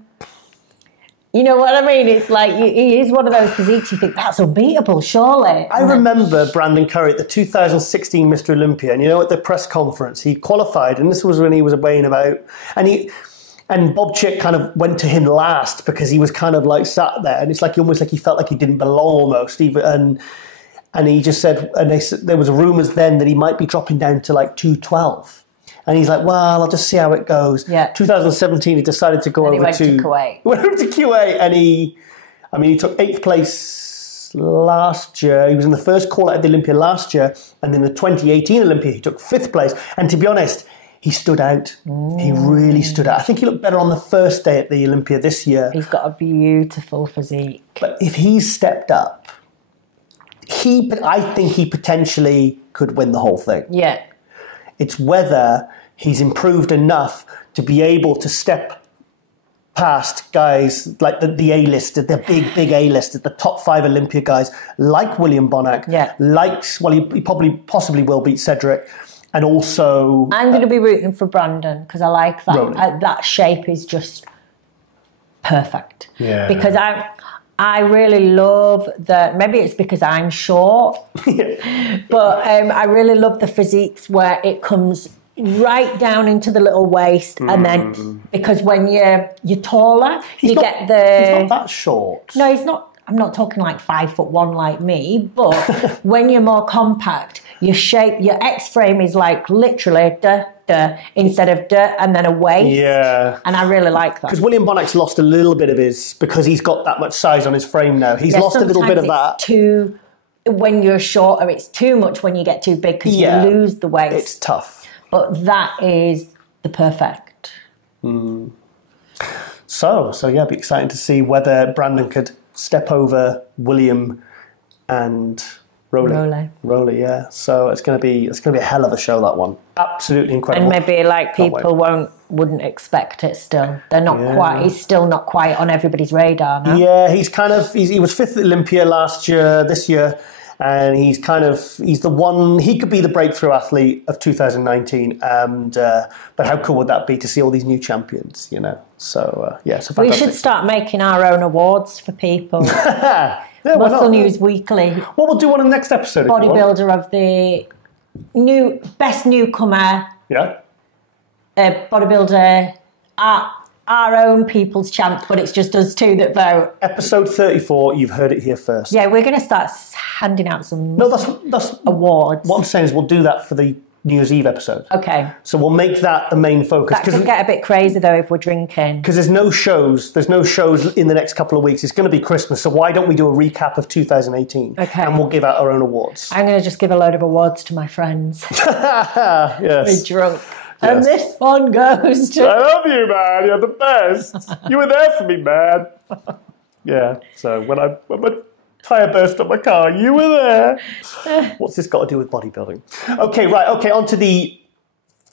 You know what I mean? It's like, he is one of those physiques you think, that's unbeatable, surely. I remember Brandon Currie at the 2016 Mr. Olympia, and at the press conference, he qualified, and this was when he was weighing about, and Bob Chick kind of went to him last because he was kind of like sat there, and it's like almost like he felt like he didn't belong almost, and he just said, and they said there was rumours then that he might be dropping down to like 212. And he's like, well, I'll just see how it goes. Yeah. 2017, he decided to go over to Kuwait. He went over to Kuwait, and he took 8th place last year. He was in the first call out of the Olympia last year, and in the 2018 Olympia, he took 5th place. And to be honest, he stood out. He really stood out. I think he looked better on the first day at the Olympia this year. He's got a beautiful physique. But if he's stepped up, I think he potentially could win the whole thing. Yeah. It's whether he's improved enough to be able to step past guys like the A-listers, the big A-listers, the top 5 Olympia guys, like William Bonac, he possibly will beat Cedric, and also... I'm going to be rooting for Brandon, because I like that. That shape is just perfect. Yeah. Because I really love maybe it's because I'm short, but I really love the physiques where it comes right down into the little waist, and then because when you're taller, he's not that short. No, he's not. I'm not talking like 5'1" like me, but when you're more compact, your X frame is like literally instead of and then a waist. Yeah. And I really like that. Because William Bonac's lost a little bit of his, because he's got that much size on his frame now. He's lost a little bit of that. When you're shorter, it's too much when you get too big, because you lose the waist. It's tough. But that is the perfect. So yeah, it'd be exciting to see whether Brandon could step over William and Rolly, yeah. So it's going to be a hell of a show, that one. Absolutely incredible. And maybe like people wouldn't expect it still. They're not quite. He's still not quite on everybody's radar now. Yeah, he was 5th at Olympia this year, and he's the one. He could be the breakthrough athlete of 2019. And but how cool would that be to see all these new champions? So so we should start making our own awards for people. Muscle News Weekly. Well, we'll do one in the next episode. Bodybuilder of the best newcomer. Yeah. Bodybuilder. Our own people's champ, but it's just us two that vote. Episode 34. You've heard it here first. Yeah, we're going to start handing out some. That's awards. What I'm saying is we'll do that for the New Year's Eve episode. Okay. So we'll make that the main focus. That could get a bit crazy though if we're drinking. Because there's no shows in the next couple of weeks. It's going to be Christmas, so why don't we do a recap of 2018? Okay. And we'll give out our own awards. I'm going to just give a load of awards to my friends. Yes. Be drunk. Yes. And this one goes to... I love you, man. You're the best. You were there for me, man. Yeah. So when my tyre burst on my car, you were there. What's this got to do with bodybuilding? Okay, on to the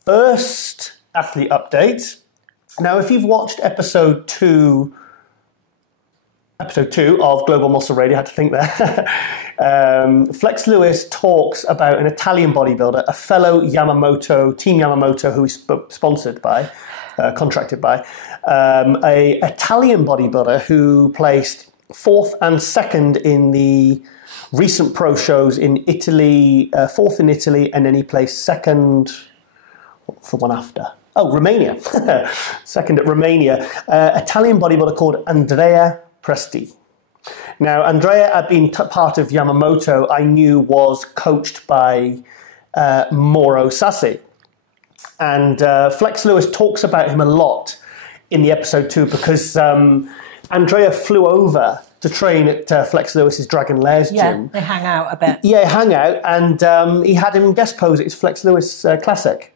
first athlete update. Now, if you've watched episode 2 of Global Muscle Radio, I had to think there. Flex Lewis talks about an Italian bodybuilder, a fellow Team Yamamoto, who is sponsored by, contracted by, a Italian bodybuilder who placed 4th and 2nd in the recent pro shows in Italy, 4th in Italy, and then he placed 2nd, what's the one after? Oh, Romania. 2nd at Romania. Italian bodybuilder called Andrea Presti. Now, Andrea had been part of Yamamoto, I knew was coached by Mauro Sassi. And Flex Lewis talks about him a lot in the episode 2 because Andrea flew over to train at Flex Lewis's Dragon Lairs gym. Yeah, they hang out a bit. Yeah, hang out, and he had him guest pose at his Flex Lewis Classic.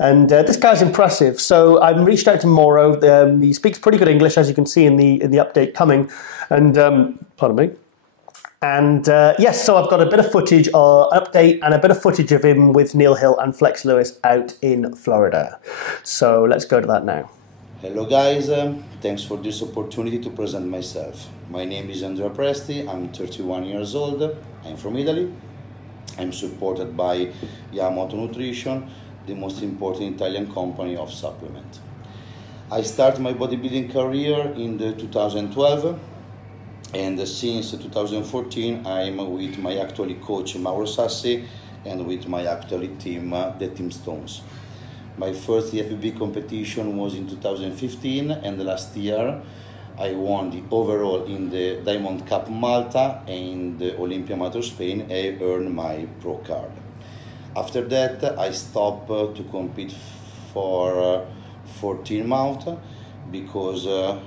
And this guy's impressive. So I reached out to Mauro. He speaks pretty good English, as you can see in the update coming. And pardon me. And yes, so I've got a bit of footage, update, and a bit of footage of him with Neil Hill and Flex Lewis out in Florida. So let's go to that now. Hello guys, thanks for this opportunity to present myself. My name is Andrea Presti, I'm 31 years old, I'm from Italy. I'm supported by Yamamoto Nutrition, the most important Italian company of supplement. I started my bodybuilding career in 2012, and since 2014 I'm with my actual coach Mauro Sassi and with my actual team, the Team Stones. My first FBB competition was in 2015, and last year I won the overall in the Diamond Cup Malta and the Olympia Amateur Spain. I earned my pro card. After that, I stopped to compete for 14 months because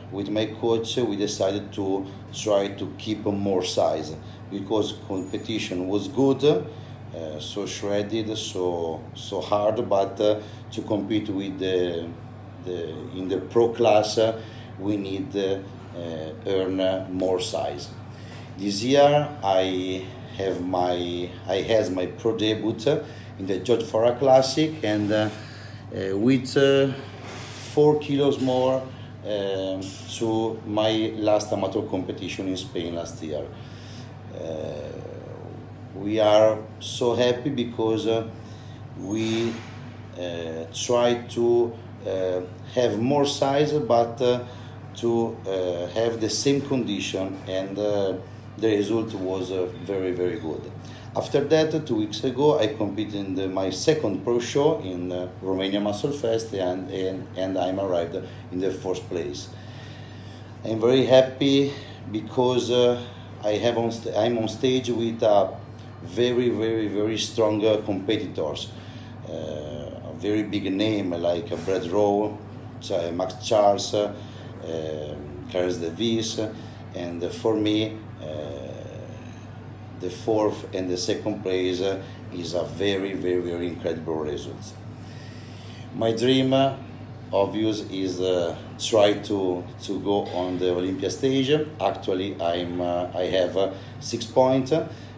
with my coach we decided to try to keep more size because competition was good, so shredded, so hard, but to compete with in the pro class we need earn more size. This year I had my pro debut in the George Farah Classic, and with 4 kilos more to my last amateur competition in Spain last year. We are so happy because we try to have more size, but to have the same condition, and the result was very, very good. After that, 2 weeks ago, I competed in my second pro show in Romania Muscle Fest, and I'm arrived in the 4th place. I'm very happy because I'm on stage with very, very, very strong competitors. A very big name like Brad Rowe, Max Charles, Clarence Davis, and for me, the 4th and the 2nd place is a very, very, very incredible result. My dream, obvious, is try to go on the Olympia stage. Actually, I have 6 points,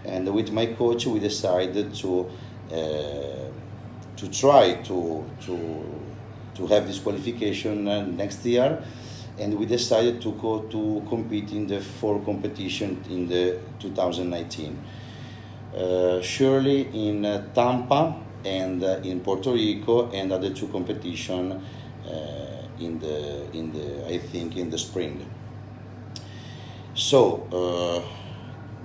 and with my coach, we decided to try to have this qualification next year, and we decided to go to compete in the 4 competition in the 2019. Surely in Tampa and in Puerto Rico, and other 2 competition in the I think in the spring. So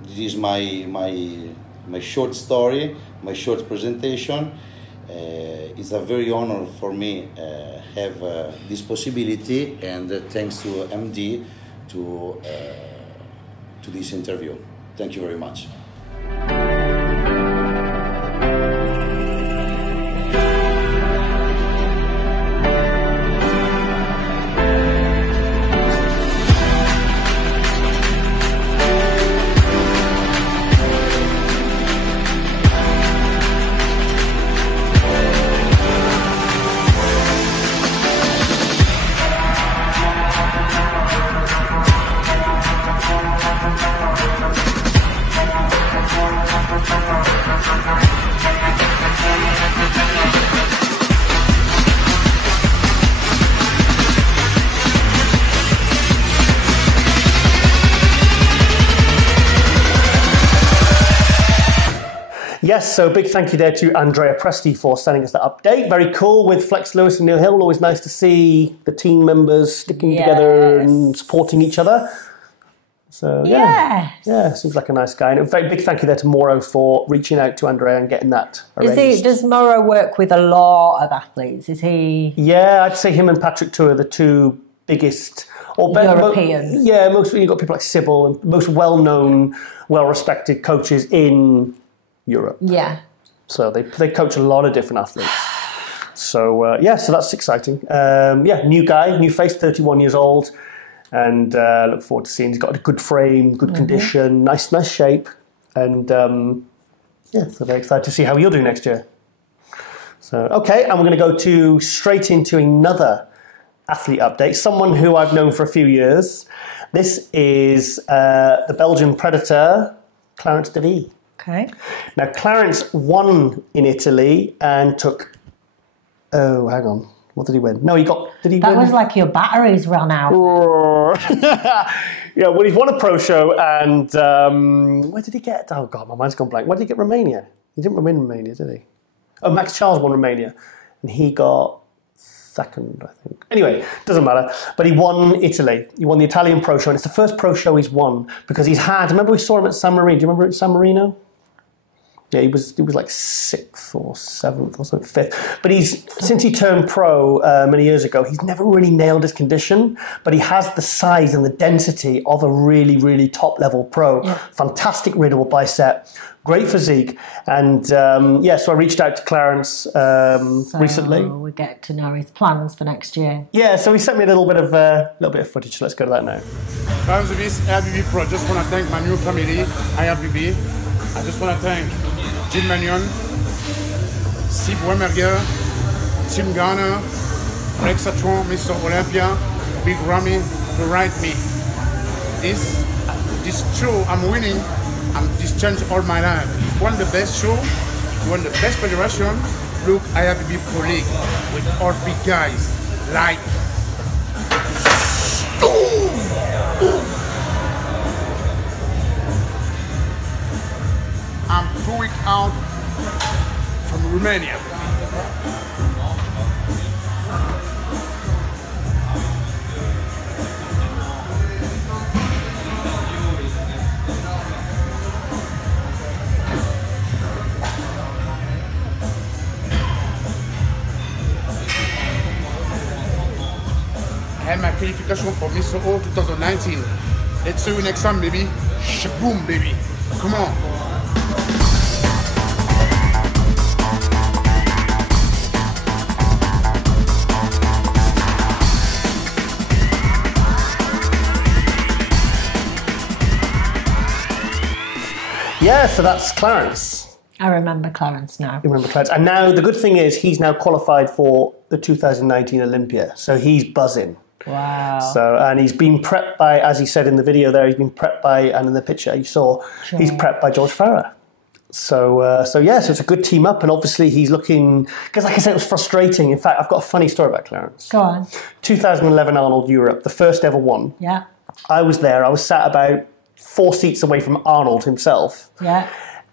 this is my short story, my short presentation. It's a very honor for me have this possibility, and thanks to MD to this interview. Thank you very much. Yes, so big thank you there to Andrea Presti for sending us that update. Very cool with Flex Lewis and Neil Hill. Always nice to see the team members sticking together and supporting each other. So yeah, seems like a nice guy. And a very big thank you there to Mauro for reaching out to Andrea and getting that arranged. Does Mauro work with a lot of athletes? Is he? Yeah, I'd say him and Patrick Tour are the 2 biggest. European. Mostly you've got people like Sybil and most well-known, well-respected coaches in Europe. Yeah. So they coach a lot of different athletes. So so that's exciting. New guy, new face, 31 years old, and look forward to seeing. He's got a good frame, good condition, nice shape, and so very excited to see how he'll do next year. So okay, and we're going to go straight into another athlete update. Someone who I've known for a few years. This is the Belgian Predator, Clarence Davis. Okay. Now, Clarence won in Italy and took... Oh, hang on. What did he win? No, he got... Did he win? That was like your batteries ran out. Yeah, well, he's won a pro show, and where did he get... Oh, God, my mind's gone blank. Where did he get Romania? He didn't win Romania, did he? Oh, Max Charles won Romania, and he got 2nd, I think. Anyway, doesn't matter. But he won Italy. He won the Italian pro show, and it's the first pro show he's won, because he's had... Remember we saw him at San Marino? Do you remember at San Marino? Yeah, he was like 6th or 7th or something, 5th. But since he turned pro many years ago, he's never really nailed his condition, but he has the size and the density of a really, really top-level pro. Yeah. Fantastic riddle bicep, great physique. And so I reached out to Clarence recently. We get to know his plans for next year. Yeah, so he sent me a little bit of footage. So let's go to that now. Clarence Davis, IRBB Pro. I just want to thank my new family, IRBB. I just want to thank Jim Magnon, Steve Wemmerger, Tim Garner, Alex Atron, Mr. Olympia, Big Ramy, to write me. This show I'm winning, this changed all my life. One of the best show, one of the best federation. Look, IRBB Pro League with all big guys like Mania. I had my qualification for Miss O 2019. Let's see you next time, baby. Shaboom, baby. Come on. Yeah, so that's Clarence. I remember Clarence now. You remember Clarence. And now the good thing is he's now qualified for the 2019 Olympia. So he's buzzing. Wow. So, and he's been prepped by, as he said in the video there, he's been prepped by, and in the picture you saw, sure. He's prepped by George Farah. So, so it's a good team up, and obviously he's looking, because like I said, it was frustrating. In fact, I've got a funny story about Clarence. Go on. 2011 Arnold Europe, the first ever one. Yeah. I was there. I was sat about 4 seats away from Arnold himself. Yeah.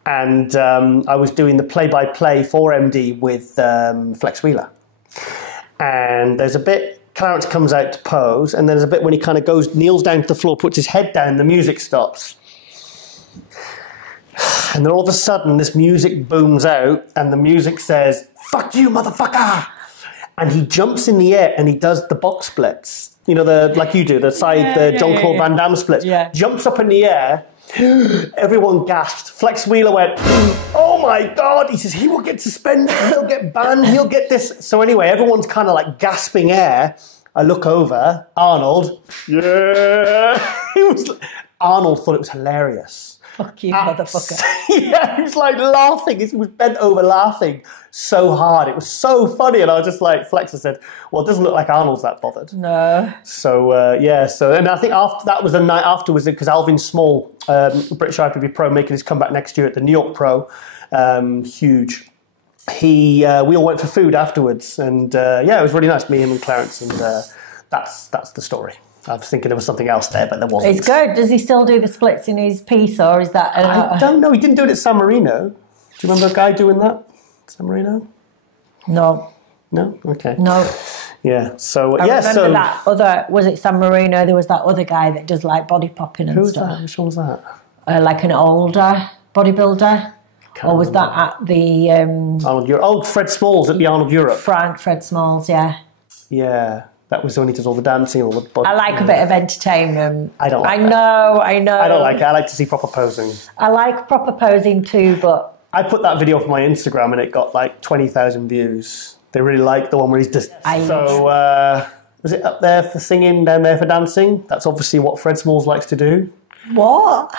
And I was doing the play-by-play for MD with Flex Wheeler. And there's a bit, Clarence comes out to pose, and there's a bit when he kind of goes, kneels down to the floor, puts his head down, the music stops. And then all of a sudden, this music booms out, and the music says, "Fuck you, motherfucker!" And he jumps in the air, and he does the box splits. You know, like you do, the side, the Jean-Claude Van Damme splits. Yeah. Jumps up in the air. Everyone gasped. Flex Wheeler went, "Oh my God." He says, "He will get suspended, he'll get banned, he'll get this." So anyway, everyone's kind of like gasping air. I look over, Arnold. Yeah. Arnold thought it was hilarious. Fuck you, motherfucker. Yeah, he was like laughing. He was bent over laughing so hard. It was so funny. And I was just like, Flex said, "Well, it doesn't look like Arnold's that bothered." No. So, and I think after that was the night afterwards, because Alvin Small, British IPB Pro, making his comeback next year at the New York Pro, huge. We all went for food afterwards. And it was really nice, me, him and Clarence. And that's the story. I was thinking there was something else there, but there wasn't. It's good. Does he still do the splits in his piece, or is that... I don't know. He didn't do it at San Marino. Do you remember a guy doing that? San Marino? No. No? Okay. No. Yeah. So, I remember that other... Was it San Marino? There was that other guy that does, like, body popping and stuff. Who was that? Which one was that? Like an older bodybuilder? Or was that at the... Arnold Europe. Oh, Fred Smalls at the Arnold Europe. Fred Smalls, yeah. Yeah. That was when he does all the dancing, all the body. I like a bit of entertainment. I don't like that. I know. I don't like it. I like to see proper posing. I like proper posing too, but... I put that video up on my Instagram and it got like 20,000 views. They really liked the one where he's just... was it up there for singing, down there for dancing? That's obviously what Fred Smalls likes to do. What?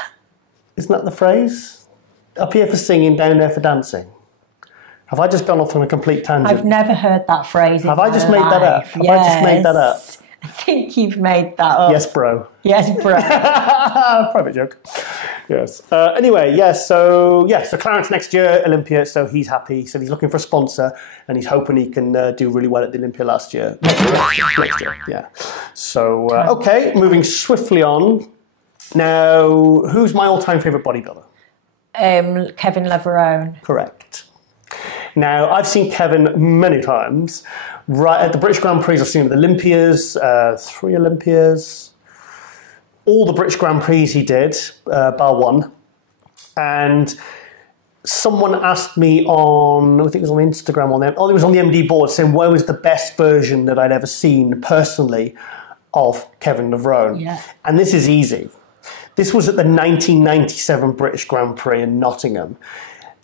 Isn't that the phrase? Up here for singing, down there for dancing. Have I just gone off on a complete tangent? I've never heard that phrase. Have I just made that up? Have I just made that up? I think you've made that up. Yes, bro. Yes, bro. Private joke. Yes. Anyway, so Clarence next year, Olympia, so he's happy. So he's looking for a sponsor, and he's hoping he can do really well at the Olympia next year, yeah. So, okay, moving swiftly on. Now, who's my all-time favourite bodybuilder? Kevin Leverone. Correct. Now, I've seen Kevin many times. Right at the British Grand Prix, I've seen him at the Olympias, 3 Olympias, all the British Grand Prix he did, bar one. And someone asked me on, I think it was on Instagram, it was on the MD board, saying where was the best version that I'd ever seen personally of Kevin Leverone. Yeah. And this is easy. This was at the 1997 British Grand Prix in Nottingham.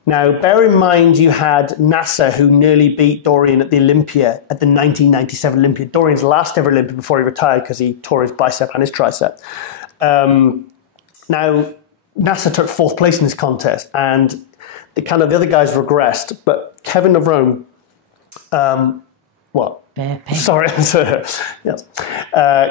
Now, bear in mind you had NASA, who nearly beat Dorian at the Olympia, at the 1997 Olympia. Dorian's last ever Olympia before he retired because he tore his bicep and his tricep. Now, NASA took 4th place in this contest, and the other guys regressed, but Kevin Leverone, what? Burping. Sorry. Yes.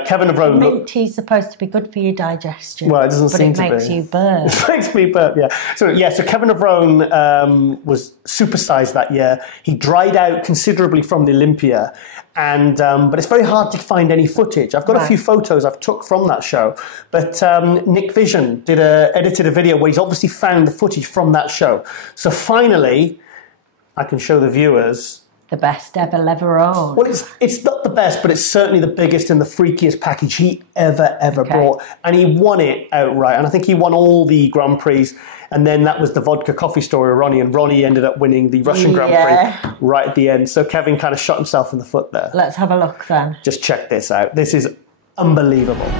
Kevin Leverone. Mint tea's supposed to be good for your digestion. Well, it doesn't seem to be. But it makes you burp. It makes me burp, yeah. So Kevin Leverone was supersized that year. He dried out considerably from the Olympia, and but it's very hard to find any footage. I've got a few photos I've took from that show, but Nick Vision edited a video where he's obviously found the footage from that show. So finally, I can show the viewers. The best ever owned. Well, it's not the best, but it's certainly the biggest and the freakiest package he ever brought. And he won it outright. And I think he won all the Grand Prix. And then that was the vodka coffee story with Ronnie. And Ronnie ended up winning the Russian Grand Prix right at the end. So Kevin kind of shot himself in the foot there. Let's have a look then. Just check this out. This is unbelievable.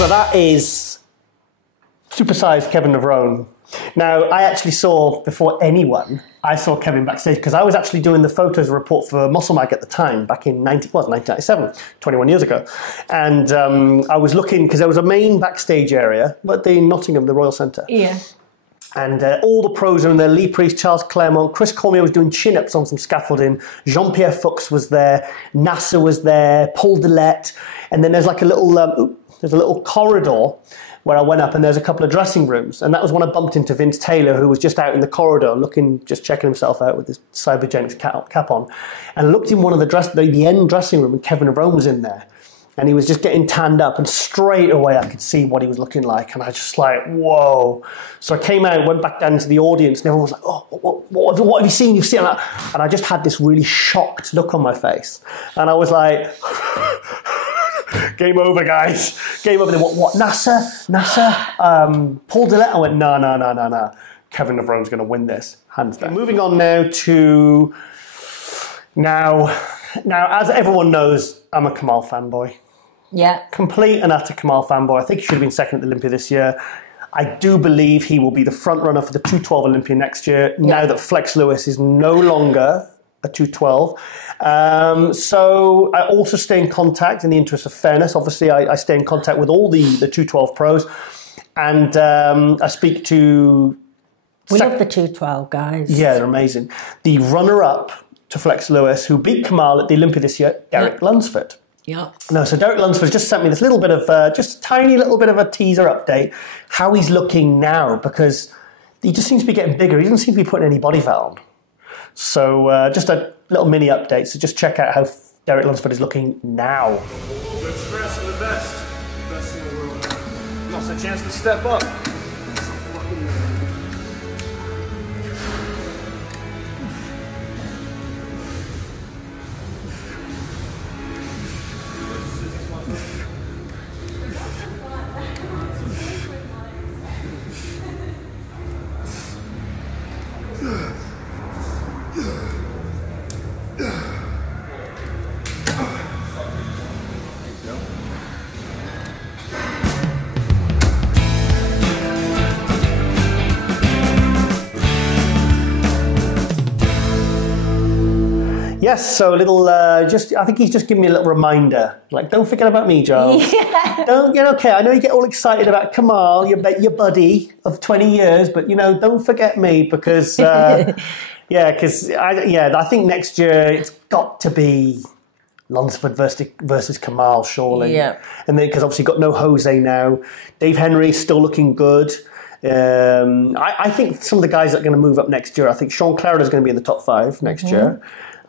So that is supersized Kevin Navrone. Now, I actually saw, before anyone, I saw Kevin backstage because I was actually doing the photos report for Muscle Mag at the time, back in 1997, 21 years ago. And I was looking, because there was a main backstage area, but in Nottingham, the Royal Centre. Yeah. And all the pros are in there. Lee Priest, Charles Claremont, Chris Cormier was doing chin-ups on some scaffolding. Jean-Pierre Fuchs was there. NASA was there. Paul Dillette. And then there's like a little... there's a little corridor where I went up and there's a couple of dressing rooms. And that was when I bumped into Vince Taylor, who was just out in the corridor looking, just checking himself out with his Cybergenics cap on. And I looked in one of the end dressing room and Kevin Navrone was in there. And he was just getting tanned up and straight away I could see what he was looking like. And I was just like, whoa. So I came out, went back down to the audience and everyone was like, oh, what have you seen? You've seen that? And I just had this really shocked look on my face. And I was like... Game over, guys. Game over. What? NASA? Paul Dillette? I went, no. Kevin Navrone's going to win this. Hands down. Moving on now to... Now, as everyone knows, I'm a Kamal fanboy. Yeah. Complete and utter Kamal fanboy. I think he should have been second at the Olympia this year. I do believe he will be the front runner for the 212 Olympia next year, now that Flex Lewis is no longer a 212. So I also stay in contact in the interest of fairness. Obviously, I stay in contact with all the 212 pros. And I speak to... We love the 212 guys. Yeah, they're amazing. The runner-up to Flex Lewis, who beat Kamal at the Olympia this year, Derek Lunsford. Yeah. No, so Derek Lunsford just sent me this little bit of, just a tiny little bit of a teaser update, how he's looking now, because he just seems to be getting bigger. He doesn't seem to be putting any body fat on. So just a little mini update. So just check out how Derek Lunsford is looking now. Good stress for the best. Best in the world. Lost a chance to step up. Yes, so a little, I think he's just giving me a little reminder. Like, don't forget about me, Giles. Yeah. Okay, I know you get all excited about Kamal, your buddy of 20 years, but, don't forget me because, I think next year it's got to be Lunsford versus Kamal, surely. Yeah. And then, because obviously got no Jose now. Dave Henry's still looking good. I think some of the guys that are going to move up next year, I think Sean Clarida is going to be in the top 5 next year.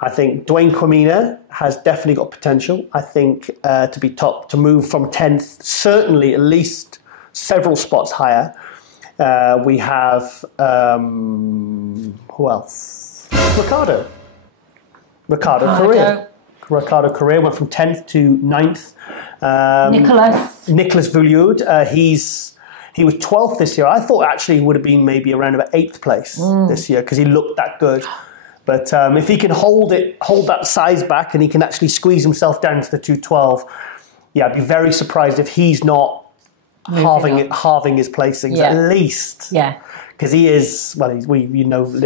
I think Dwayne Quamina has definitely got potential. I think to move from 10th, certainly at least several spots higher. We have, who else? Ricardo Currie. Ricardo Currie went from 10th to 9th. Nicholas Vulliard, he was 12th this year. I thought actually he would have been maybe around about 8th place this year because he looked that good. But if he can hold that size back, and he can actually squeeze himself down to the 212, yeah, I'd be very surprised if he's not halving his placings at least. Yeah. Because he is, well,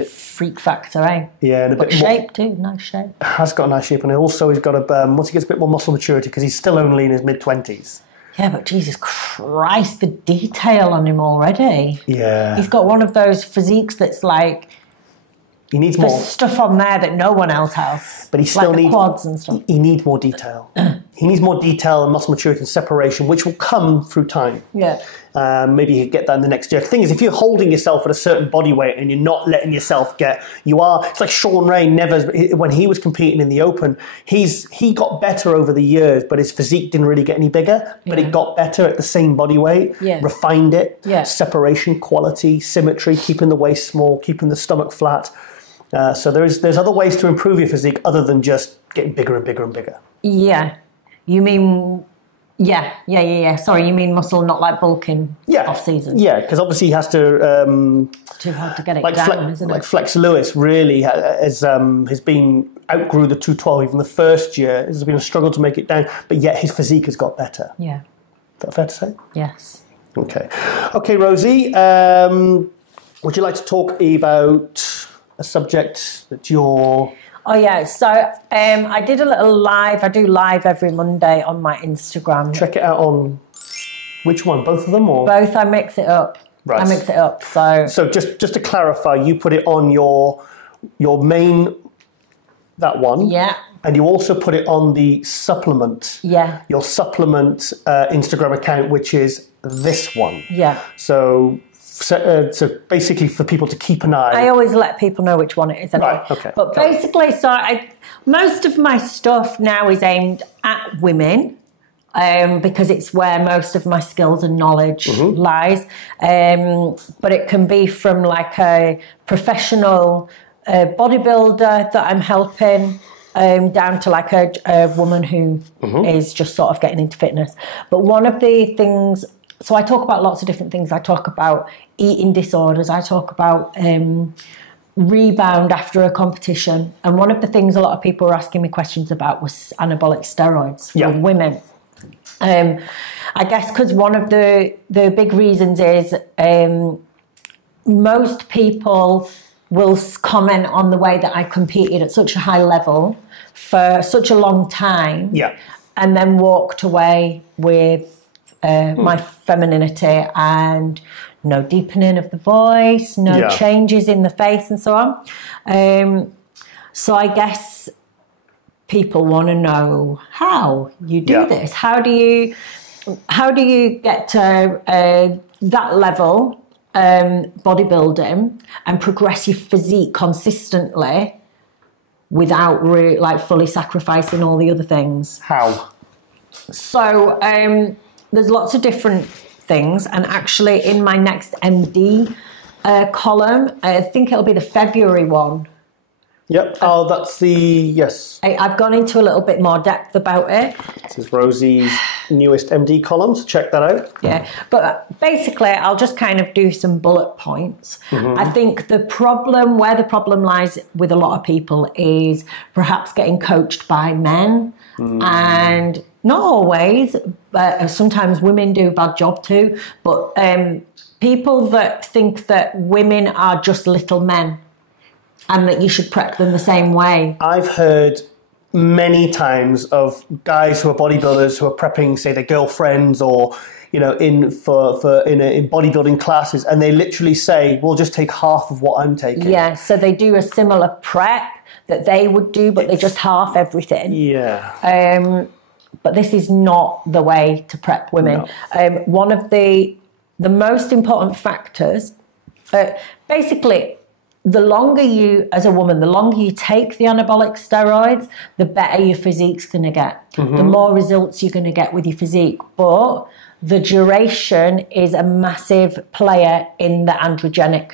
freak factor, eh? Yeah, and a but bit shape too, nice shape. Has got a nice shape, and also he's got once he gets a bit more muscle maturity, because he's still only in his mid-20s. Yeah, but Jesus Christ, the detail on him already. Yeah. He's got one of those physiques that's like, he needs more stuff on there that no one else has. But he still needs quads and stuff. He needs more detail. He needs more detail and muscle maturity and separation, which will come through time. Yeah. Maybe he'll get that in the next year. The thing is, if you're holding yourself at a certain body weight and you're not letting yourself it's like Sean Ray when he was competing in the Open, he got better over the years, but his physique didn't really get any bigger, but it got better at the same body weight, refined it, separation, quality, symmetry, keeping the waist small, keeping the stomach flat. So there's other ways to improve your physique other than just getting bigger and bigger and bigger. Yeah. You mean... Yeah. Sorry, you mean muscle, not like bulking off season? Yeah, because obviously he has to... too hard to get it down, isn't it? Like Flex Lewis really has been outgrew the 212 even the first year. There's been a struggle to make it down, but yet his physique has got better. Yeah. Is that fair to say? Yes. Okay, Rosie, would you like to talk about a subject that you're... Oh, yeah. So I did a little live. I do live every Monday on my Instagram. Check it out on... Which one? Both of them? Or both. I mix it up. Right. I mix it up. So just to clarify, you put it on your main... That one. Yeah. And you also put it on the supplement. Yeah. Your supplement Instagram account, which is this one. Yeah. So basically for people to keep an eye. I always let people know which one it is. Anyway. Right, okay. But basically, most of my stuff now is aimed at women because it's where most of my skills and knowledge lies. But it can be from like a professional bodybuilder that I'm helping down to like a woman who is just sort of getting into fitness. But one of the things... So I talk about lots of different things. I talk about eating disorders. I talk about rebound after a competition. And one of the things a lot of people were asking me questions about was anabolic steroids for women. I guess because one of the big reasons is most people will comment on the way that I competed at such a high level for such a long time and then walked away with my femininity and no deepening of the voice, no changes in the face and so on. So I guess people want to know how you do this. How do you get to that level, bodybuilding, and progress your physique consistently without fully sacrificing all the other things? How? So there's lots of different things, and actually in my next MD column, I think it'll be the February one. Yep. Oh, that's the... Yes. I've gone into a little bit more depth about it. This is Rosie's newest MD column, so check that out. Yeah. But basically, I'll just kind of do some bullet points. I think where the problem lies with a lot of people is perhaps getting coached by men. And not always, but sometimes women do a bad job too. But people that think that women are just little men and that you should prep them the same way. I've heard many times of guys who are bodybuilders who are prepping, say, their girlfriends or, in bodybuilding classes, and they literally say, "We'll just take half of what I'm taking." Yeah, so they do a similar prep that they would do, but they just half everything. Yeah. But this is not the way to prep women. No. One of the most important factors, basically, the longer you, as a woman, the longer you take the anabolic steroids, the better your physique's going to get. The more results you're going to get with your physique. But the duration is a massive player in the androgenic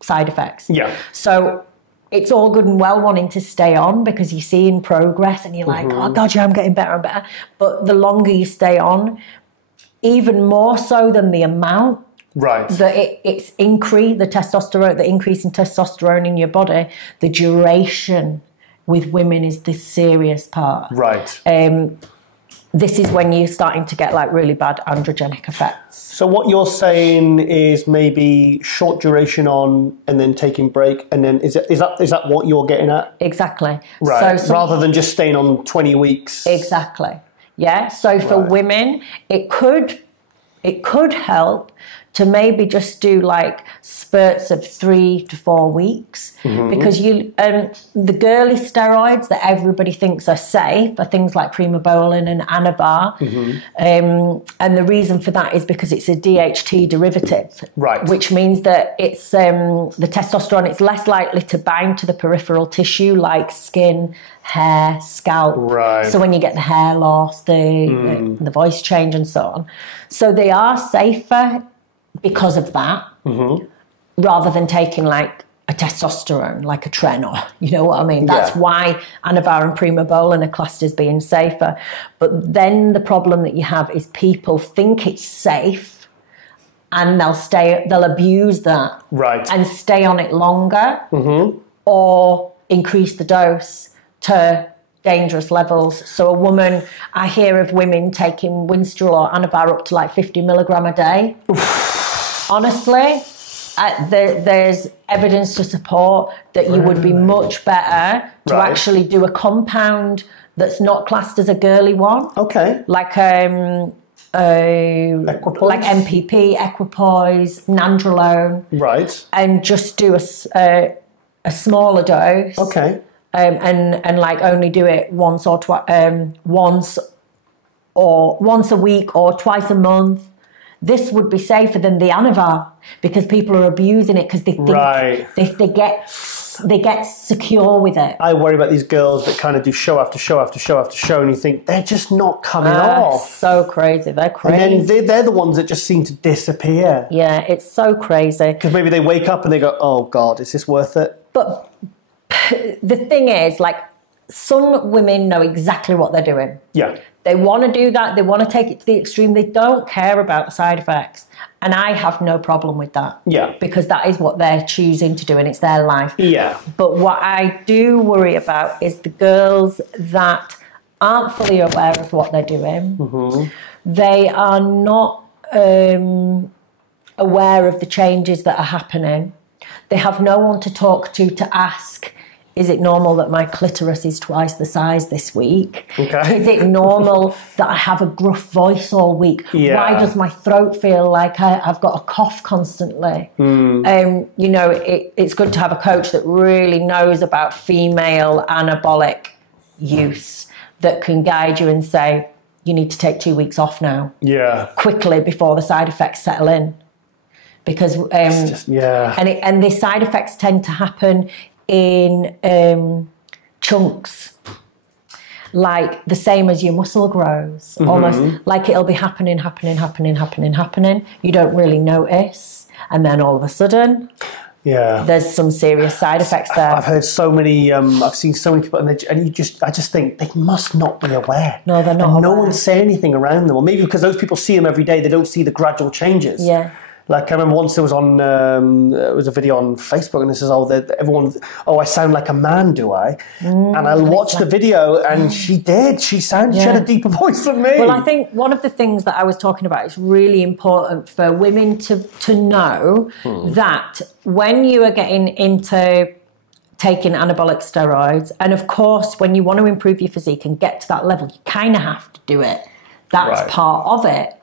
side effects. Yeah. So it's all good and well wanting to stay on because you're seeing progress and you're like, oh God, yeah, I'm getting better and better. But the longer you stay on, even more so than the amount, Right. That it's the testosterone, the increase in testosterone in your body, the duration with women is the serious part. Right. This is when you're starting to get like really bad androgenic effects. So what you're saying is maybe short duration on and then taking break, and then is that what you're getting at? Exactly. Right. So rather than just staying on 20 weeks. Exactly. Yeah. So for women, it could help to maybe just do like spurts of 3 to 4 weeks, because the girly steroids that everybody thinks are safe are things like primobolan and anavar, and the reason for that is because it's a DHT derivative, right? Which means that it's the testosterone. It's less likely to bind to the peripheral tissue like skin, hair, scalp. Right. So when you get the hair loss, the voice change, and so on, so they are safer because of that, rather than taking like a testosterone, like a Trenor, you know what I mean? That's why Anavar and Primobolan are classed as being safer. But then the problem that you have is people think it's safe, and they'll abuse that, right, and stay on it longer, or increase the dose to dangerous levels. So I hear of women taking Winstrol or Anavar up to like 50 milligram a day. Honestly, there's evidence to support that you would be much better to actually do a compound that's not classed as a girly one. Okay. Like MPP, equipoise, nandrolone. Right. And just do a smaller dose. Okay. And like only do it once a week or twice a month. This would be safer than the Anavar, because people are abusing it because they think they get secure with it. I worry about these girls that kind of do show after show after show after show, and you think they're just not coming off. So crazy, they're crazy. And then they're the ones that just seem to disappear. Yeah, it's so crazy. Because maybe they wake up and they go, "Oh God, is this worth it?" But the thing is, like, some women know exactly what they're doing. Yeah. They want to do that. They want to take it to the extreme. They don't care about the side effects. And I have no problem with that. Yeah. Because that is what they're choosing to do, and it's their life. Yeah. But what I do worry about is the girls that aren't fully aware of what they're doing. They are not aware of the changes that are happening. They have no one to talk to ask, is it normal that my clitoris is twice the size this week? Okay. Is it normal that I have a gruff voice all week? Yeah. Why does my throat feel like I've got a cough constantly? It's good to have a coach that really knows about female anabolic use, that can guide you and say, you need to take 2 weeks off now. Yeah. Quickly, before the side effects settle in. Because and the side effects tend to happen in chunks, like the same as your muscle grows, almost like it'll be happening. You don't really notice, and then all of a sudden, there's some serious side effects there. I've heard so many. I've seen so many people, I just think they must not be aware. No, they're not. And no one say anything around them, or maybe because those people see them every day, they don't see the gradual changes. Yeah. Like, I remember once there was a video on Facebook, and it says, I sound like a man, do I? And I watched the video, and she did. She had a deeper voice than me. Well, I think one of the things that I was talking about is really important for women to know that when you are getting into taking anabolic steroids, and of course, when you want to improve your physique and get to that level, you kind of have to do it. That's part of it.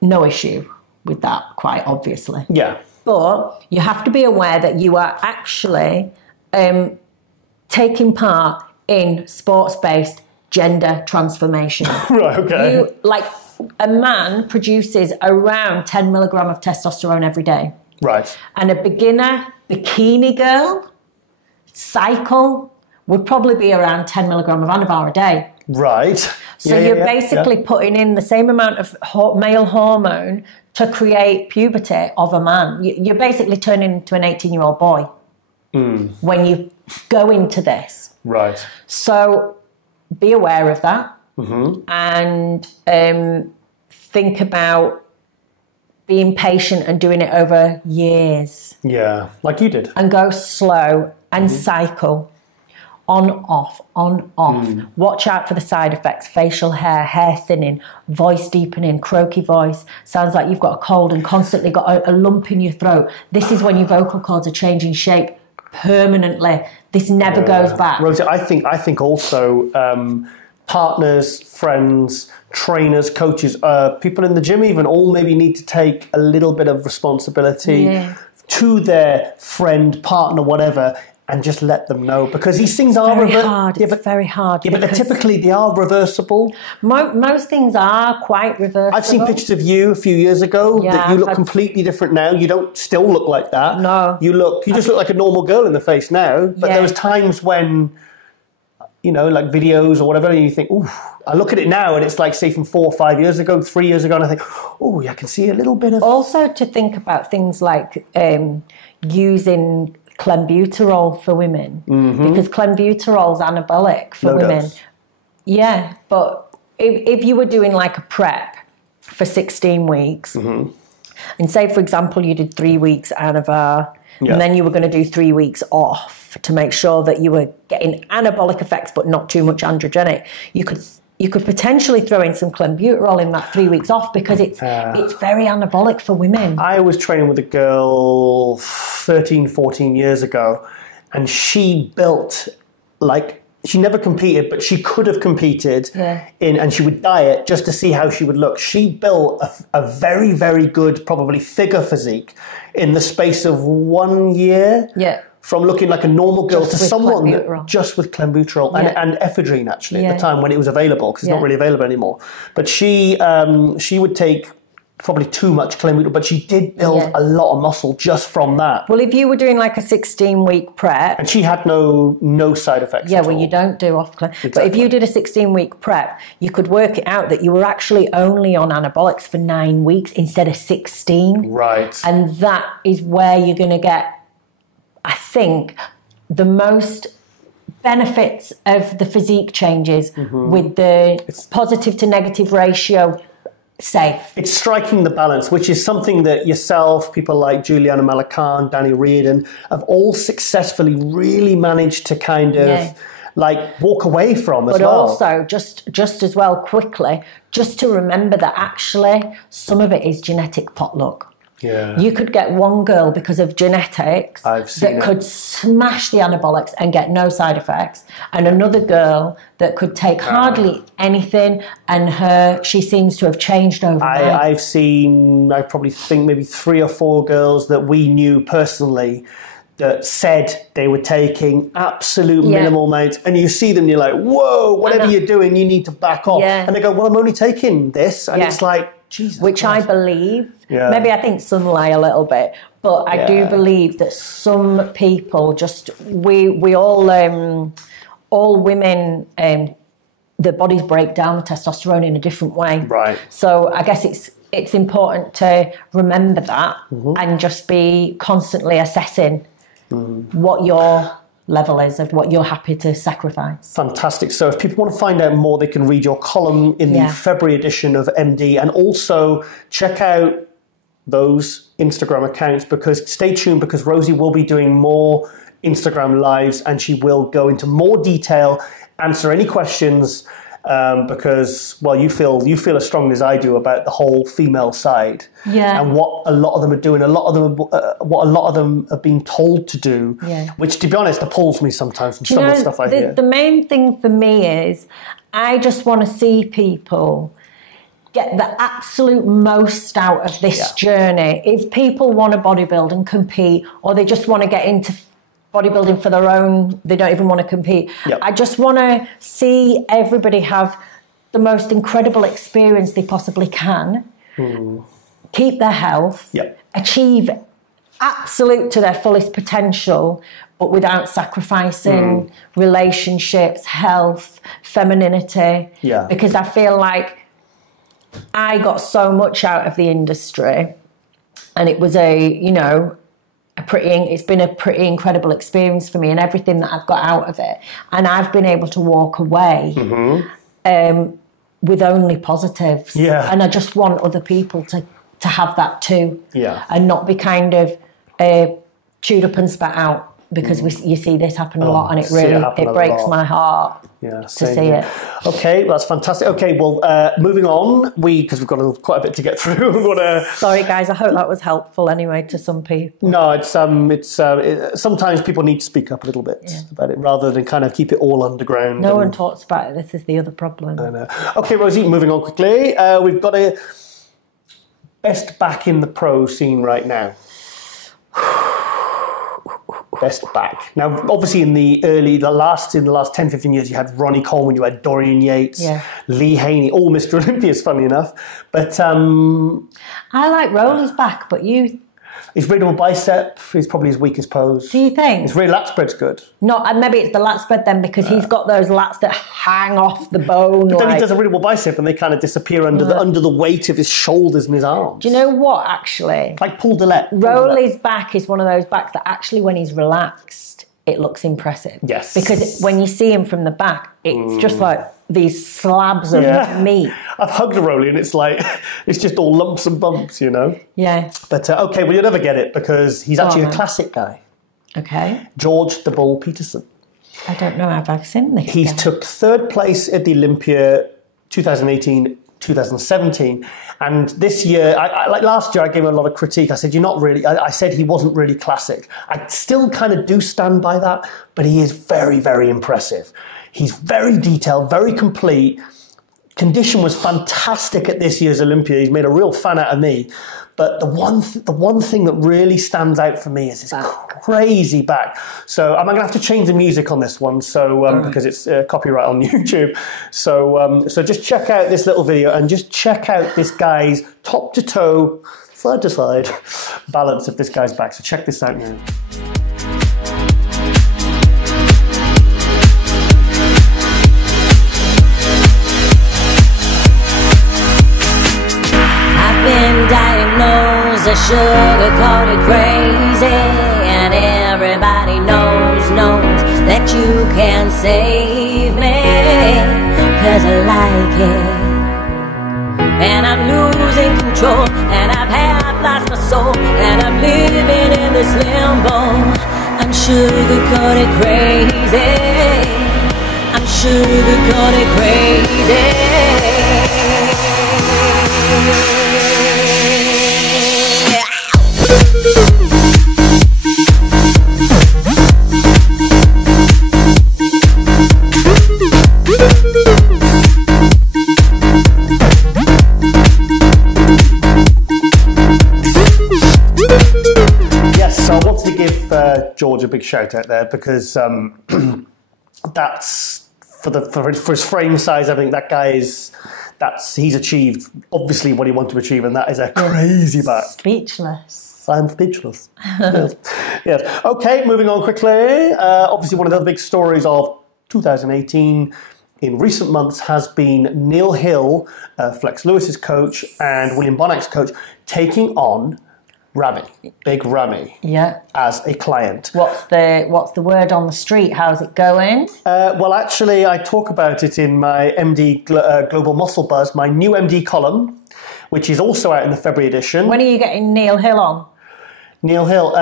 No issue with that, quite obviously. Yeah. But you have to be aware that you are actually taking part in sports-based gender transformation. Right, okay. A man produces around 10 milligram of testosterone every day. Right. And a beginner bikini girl cycle would probably be around 10 milligram of Anavar a day. Right. So you're basically putting in the same amount of male hormone to create puberty of a man. You're basically turning into an 18-year-old boy when you go into this. Right. So be aware of that and think about being patient and doing it over years. Yeah, like you did. And go slow and cycle. On, off, on, off. Watch out for the side effects. Facial hair thinning, voice deepening, croaky voice. Sounds like you've got a cold and constantly got a lump in your throat. This is when your vocal cords are changing shape permanently. This never goes back. Rosie, I think also partners, friends, trainers, coaches, people in the gym even all maybe need to take a little bit of responsibility to their friend, partner, whatever, and just let them know, because these things are very hard. It's very hard. Yeah, but typically they are reversible. Most things are quite reversible. I've seen pictures of you a few years ago that you look completely different now. You don't still look like that. No. You just look like a normal girl in the face now. But there was times when, you know, like videos or whatever, and you think, ooh, I look at it now and it's like, say, from 4 or 5 years ago, 3 years ago, and I think, oh, I can see a little bit of... Also to think about things like using clenbuterol for women, because clenbuterol is anabolic for women. Yeah, but if you were doing like a prep for 16 weeks, and say, for example, you did 3 weeks Anavar, and then you were going to do 3 weeks off to make sure that you were getting anabolic effects but not too much androgenic, you could potentially throw in some clenbuterol in that 3 weeks off, because it's very anabolic for women. I was training with a girl 13, 14 years ago, and she built, like, she never competed, but she could have competed and she would diet just to see how she would look. She built a very, very good, probably figure physique in the space of 1 year. Yeah. From looking like a normal girl to someone just with clenbuterol and ephedrine, actually, at the time when it was available, because it's not really available anymore. But she would take probably too much clenbuterol, but she did build a lot of muscle just from that. Well, if you were doing like a 16-week prep... And she had no side effects at all. You don't do off clen. Exactly. But if you did a 16-week prep, you could work it out that you were actually only on anabolics for 9 weeks instead of 16. Right. And that is where you're going to get, I think, the most benefits of the physique changes with the positive to negative ratio safe. It's striking the balance, which is something that yourself, people like Juliana Malacan, Danny Reardon, have all successfully really managed to kind of like walk away from as well. But also, just as well, quickly, just to remember that actually some of it is genetic potluck. Yeah. You could get one girl because of genetics that could smash the anabolics and get no side effects, and another girl that could take hardly anything, and she seems to have changed overnight. I probably think maybe 3 or 4 girls that we knew personally that said they were taking absolute minimal amounts, and you see them and you're like, whoa, whatever you're doing, you need to back off. And they go, well, I'm only taking this, and it's like, Jesus Which Christ. I believe. Maybe I think some lie a little bit, but I do believe that some people we all women, the bodies break down the testosterone in a different way. Right. So I guess it's important to remember that and just be constantly assessing what your level is of what you're happy to sacrifice. Fantastic. So if people want to find out more, they can read your column in the February edition of MD, and also check out those Instagram accounts, because stay tuned, because Rosie will be doing more Instagram lives, and she will go into more detail, answer any questions, because, well, you feel as strongly as I do about the whole female side, and what a lot of them are doing, what a lot of them are being told to do, which, to be honest, appalls me sometimes from some of the stuff I hear. The main thing for me is I just want to see people get the absolute most out of this journey. If people want to bodybuild and compete, or they just want to get into bodybuilding for their own, they don't even want to compete. I just want to see everybody have the most incredible experience they possibly can, keep their health, achieve absolute to their fullest potential, but without sacrificing relationships, health, femininity. Because I feel like I got so much out of the industry, and it was it's been a pretty incredible experience for me, and everything that I've got out of it, and I've been able to walk away with only positives. And I just want other people to to have that too. Yeah. And not be kind of chewed up and spat out, because you see this happen a lot, and it really breaks my heart to see it. Okay, that's fantastic. Okay, well, moving on, because we've got quite a bit to get through. Sorry, guys. I hope that was helpful anyway to some people. No, it's sometimes people need to speak up a little bit about it rather than kind of keep it all underground. No one talks about it. This is the other problem. I know. Okay, Rosie, moving on quickly. We've got a best back in the pro scene right now. Best back. Now, obviously, in the last 10, 15 years, you had Ronnie Coleman, you had Dorian Yates, Lee Haney, all Mr. Olympias, funny enough. But I like Roller's back, but his readable bicep is probably his weakest pose. Do you think? His rear lat spread's good. No, and maybe it's the lat spread then, because he's got those lats that hang off the bone. But then he does a readable bicep and they kind of disappear under the weight of his shoulders and his arms. Do you know what, actually? Like Paul Dillette. Rolly's back is one of those backs that actually, when he's relaxed, it looks impressive. Yes. Because when you see him from the back, it's just like these slabs of meat. I've hugged a Rolly and it's like, it's just all lumps and bumps, you know? Yeah. But, okay, well, you'll never get it because he's actually a classic guy. Okay. George the Bull Peterson. I don't know if I've seen this. He's took third place at the Olympia 2018, 2017. And this year, like last year, I gave him a lot of critique. I said, you're not really, I said he wasn't really classic. I still kind of do stand by that, but he is very, very impressive. He's very detailed, very complete. Condition was fantastic at this year's Olympia. He's made a real fan out of me. But the one thing that really stands out for me is his crazy back. So I'm going to have to change the music on this one, because it's copyright on YouTube. So just check out this little video and just check out this guy's top to toe, side to side balance of this guy's back. So check this out now. Diagnosed, the sugar coated crazy, and everybody knows that you can save me, 'cause I like it, and I'm losing control, and I've half lost my soul, and I'm living in this limbo. I'm sugar coated crazy, I'm sugar coated crazy. George a big shout out there because that's for his frame size. I think that guy he's achieved obviously what he wanted to achieve, and that is a crazy back. Speechless. I'm speechless. Yes. Okay, moving on quickly. Obviously, one of the other big stories of 2018 in recent months has been Neil Hill, Flex Lewis's coach, and William Bonac's coach, taking on Rami, Big Rami, as a client. What's the word on the street? How's it going? Well, actually, I talk about it in my MD Global Muscle Buzz, my new MD column, which is also out in the February edition. When are you getting Neil Hill on? Neil Hill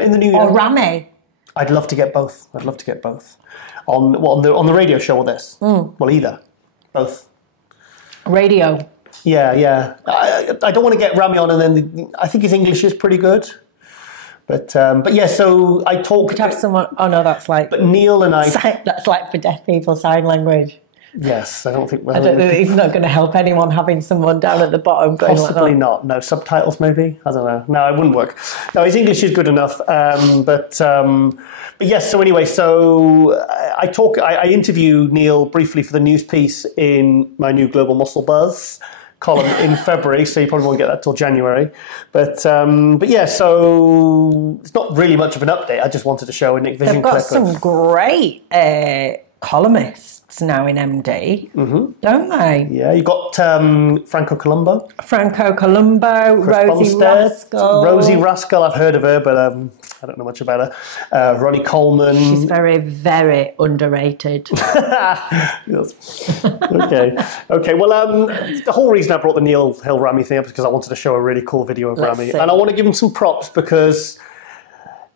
in the new year. Or Rami? I'd love to get both. On the radio show or this? Well, either, both. Radio. Yeah. I don't want to get Rami on, and then I think his English is pretty good. But yeah, so I talk. Could have someone. Oh no, that's like. But Neil and I. That's like for deaf people, sign language. Yes, I don't think. I don't think it's not going to help anyone having someone down at the bottom going possibly like that. Not. No subtitles, maybe. I don't know. No, it wouldn't work. No, his English is good enough. But yes. So anyway, I interview Neil briefly for the news piece in my new Global Muscle Buzz column in February, so you probably won't get that till January. But yeah, so it's not really much of an update. I just wanted to show a Nick Vision clip. They've got some great columnists now in MD, don't they? Yeah, you got Franco Columbo, Rosie Rascal. Rosie Rascal, I've heard of her, but I don't know much about her. Ronnie Coleman. She's very, very underrated. Yes. Okay. Well, the whole reason I brought the Neil Hill Rami thing up is because I wanted to show a really cool video of Rami, and I want to give him some props because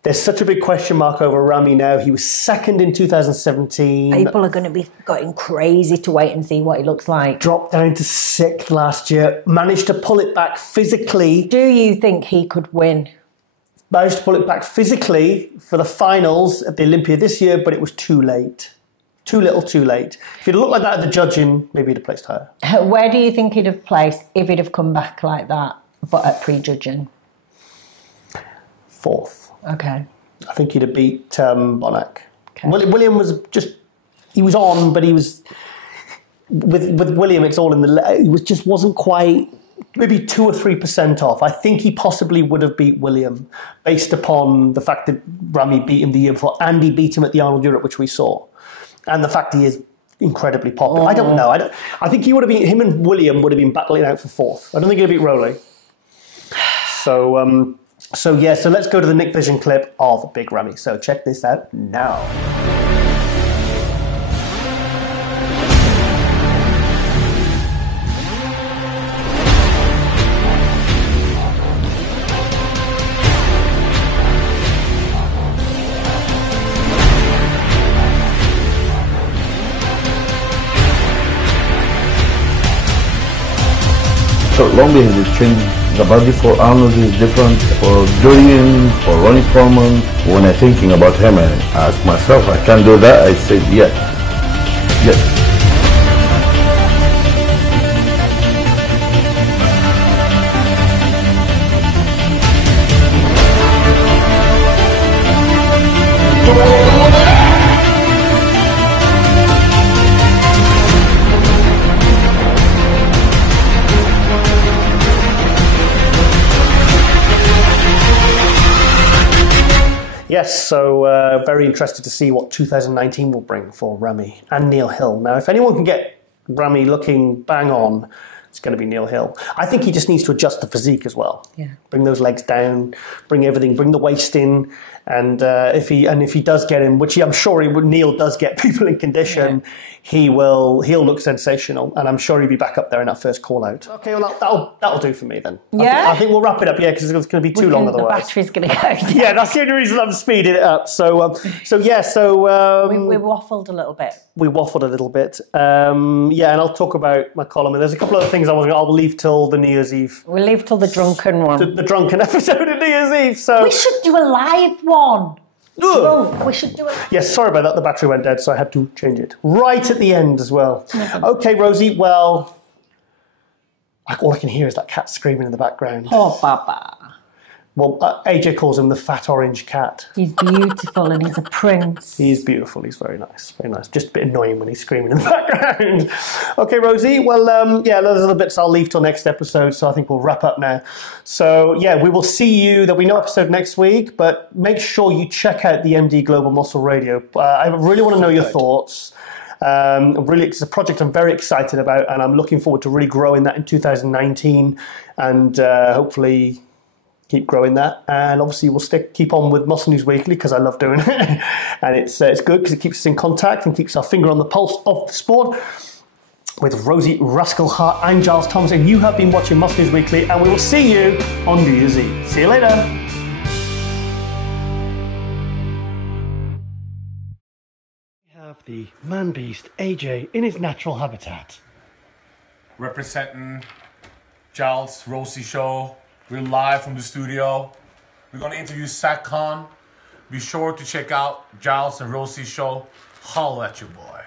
there's such a big question mark over Rami now. He was second in 2017. People are going to be going crazy to wait and see what he looks like. Dropped down to 6th last year. Managed to pull it back physically. Do you think he could win? Managed to pull it back physically for the finals at the Olympia this year, but it was too late. Too little, too late. If he'd looked like that at the judging, maybe he'd have placed higher. Where do you think he'd have placed if he'd have come back like that, but at pre-judging? 4th. Okay. I think he'd have beat Bonac. Okay. William was he was on, but he was, with William, it's all in the, it just wasn't quite, maybe 2 or 3% off. I think he possibly would have beat William based upon the fact that Rami beat him the year before and he beat him at the Arnold Europe, which we saw. And the fact he is incredibly popular. I don't know. I think he would have been, him and William would have been battling out for 4th. I don't think he'd beat Rowley. So let's go to the Nick Vision clip of Big Rami. So check this out now. So long behavior changed. The body for Arnold is different, for Julian, for Ronnie Coleman. When I'm thinking about him, I ask myself, I can do that? I said, yes. Yes. Yes, so very interested to see what 2019 will bring for Rami and Neil Hill. Now, if anyone can get Rami looking bang on, it's going to be Neil Hill. I think he just needs to adjust the physique as well. Yeah. Bring those legs down, bring everything, bring the waist in, and if he does get in, which I'm sure Neil does get people in condition, he'll look sensational, and I'm sure he'll be back up there in that first call out. Okay, well that'll do for me then. Yeah, I think we'll wrap it up. Yeah, because it's going to be too long otherwise. The battery's going to go down. Yeah, that's the only reason I'm speeding it up. So we waffled a little bit. We waffled a little bit. Yeah, and I'll talk about my column. And there's a couple of things I'll leave till the New Year's Eve. We'll leave till the drunken one. The drunken episode of New Year's Eve. So we should do a live one. Drunk. We should do it. Yes, sorry about that. The battery went dead, so I had to change it. Right at the end as well. Okay, Rosie, well, all I can hear is that cat screaming in the background. Oh, Baba. Well, AJ calls him the fat orange cat. He's beautiful and he's a prince. He's beautiful. He's very nice. Very nice. Just a bit annoying when he's screaming in the background. Okay, Rosie. Well, yeah, those are the bits I'll leave till next episode. So I think we'll wrap up now. So yeah, we will see you. There'll be no episode next week, but make sure you check out the MD Global Muscle Radio. I really want to know your thoughts. Really, it's a project I'm very excited about, and I'm looking forward to really growing that in 2019, and hopefully keep growing that. And obviously we'll keep on with Muscle News Weekly because I love doing it, and it's good because it keeps us in contact and keeps our finger on the pulse of the sport. With Rosie, Rascal Hart, I'm Giles Thomas, and you have been watching Muscle News Weekly, and we will see you on New Year's Eve. See you later. We have the man beast AJ in his natural habitat, representing Giles Rosie show. We're live from the studio. We're going to interview Zachman. Be sure to check out Giles and Rosie's show. Holla at your boy.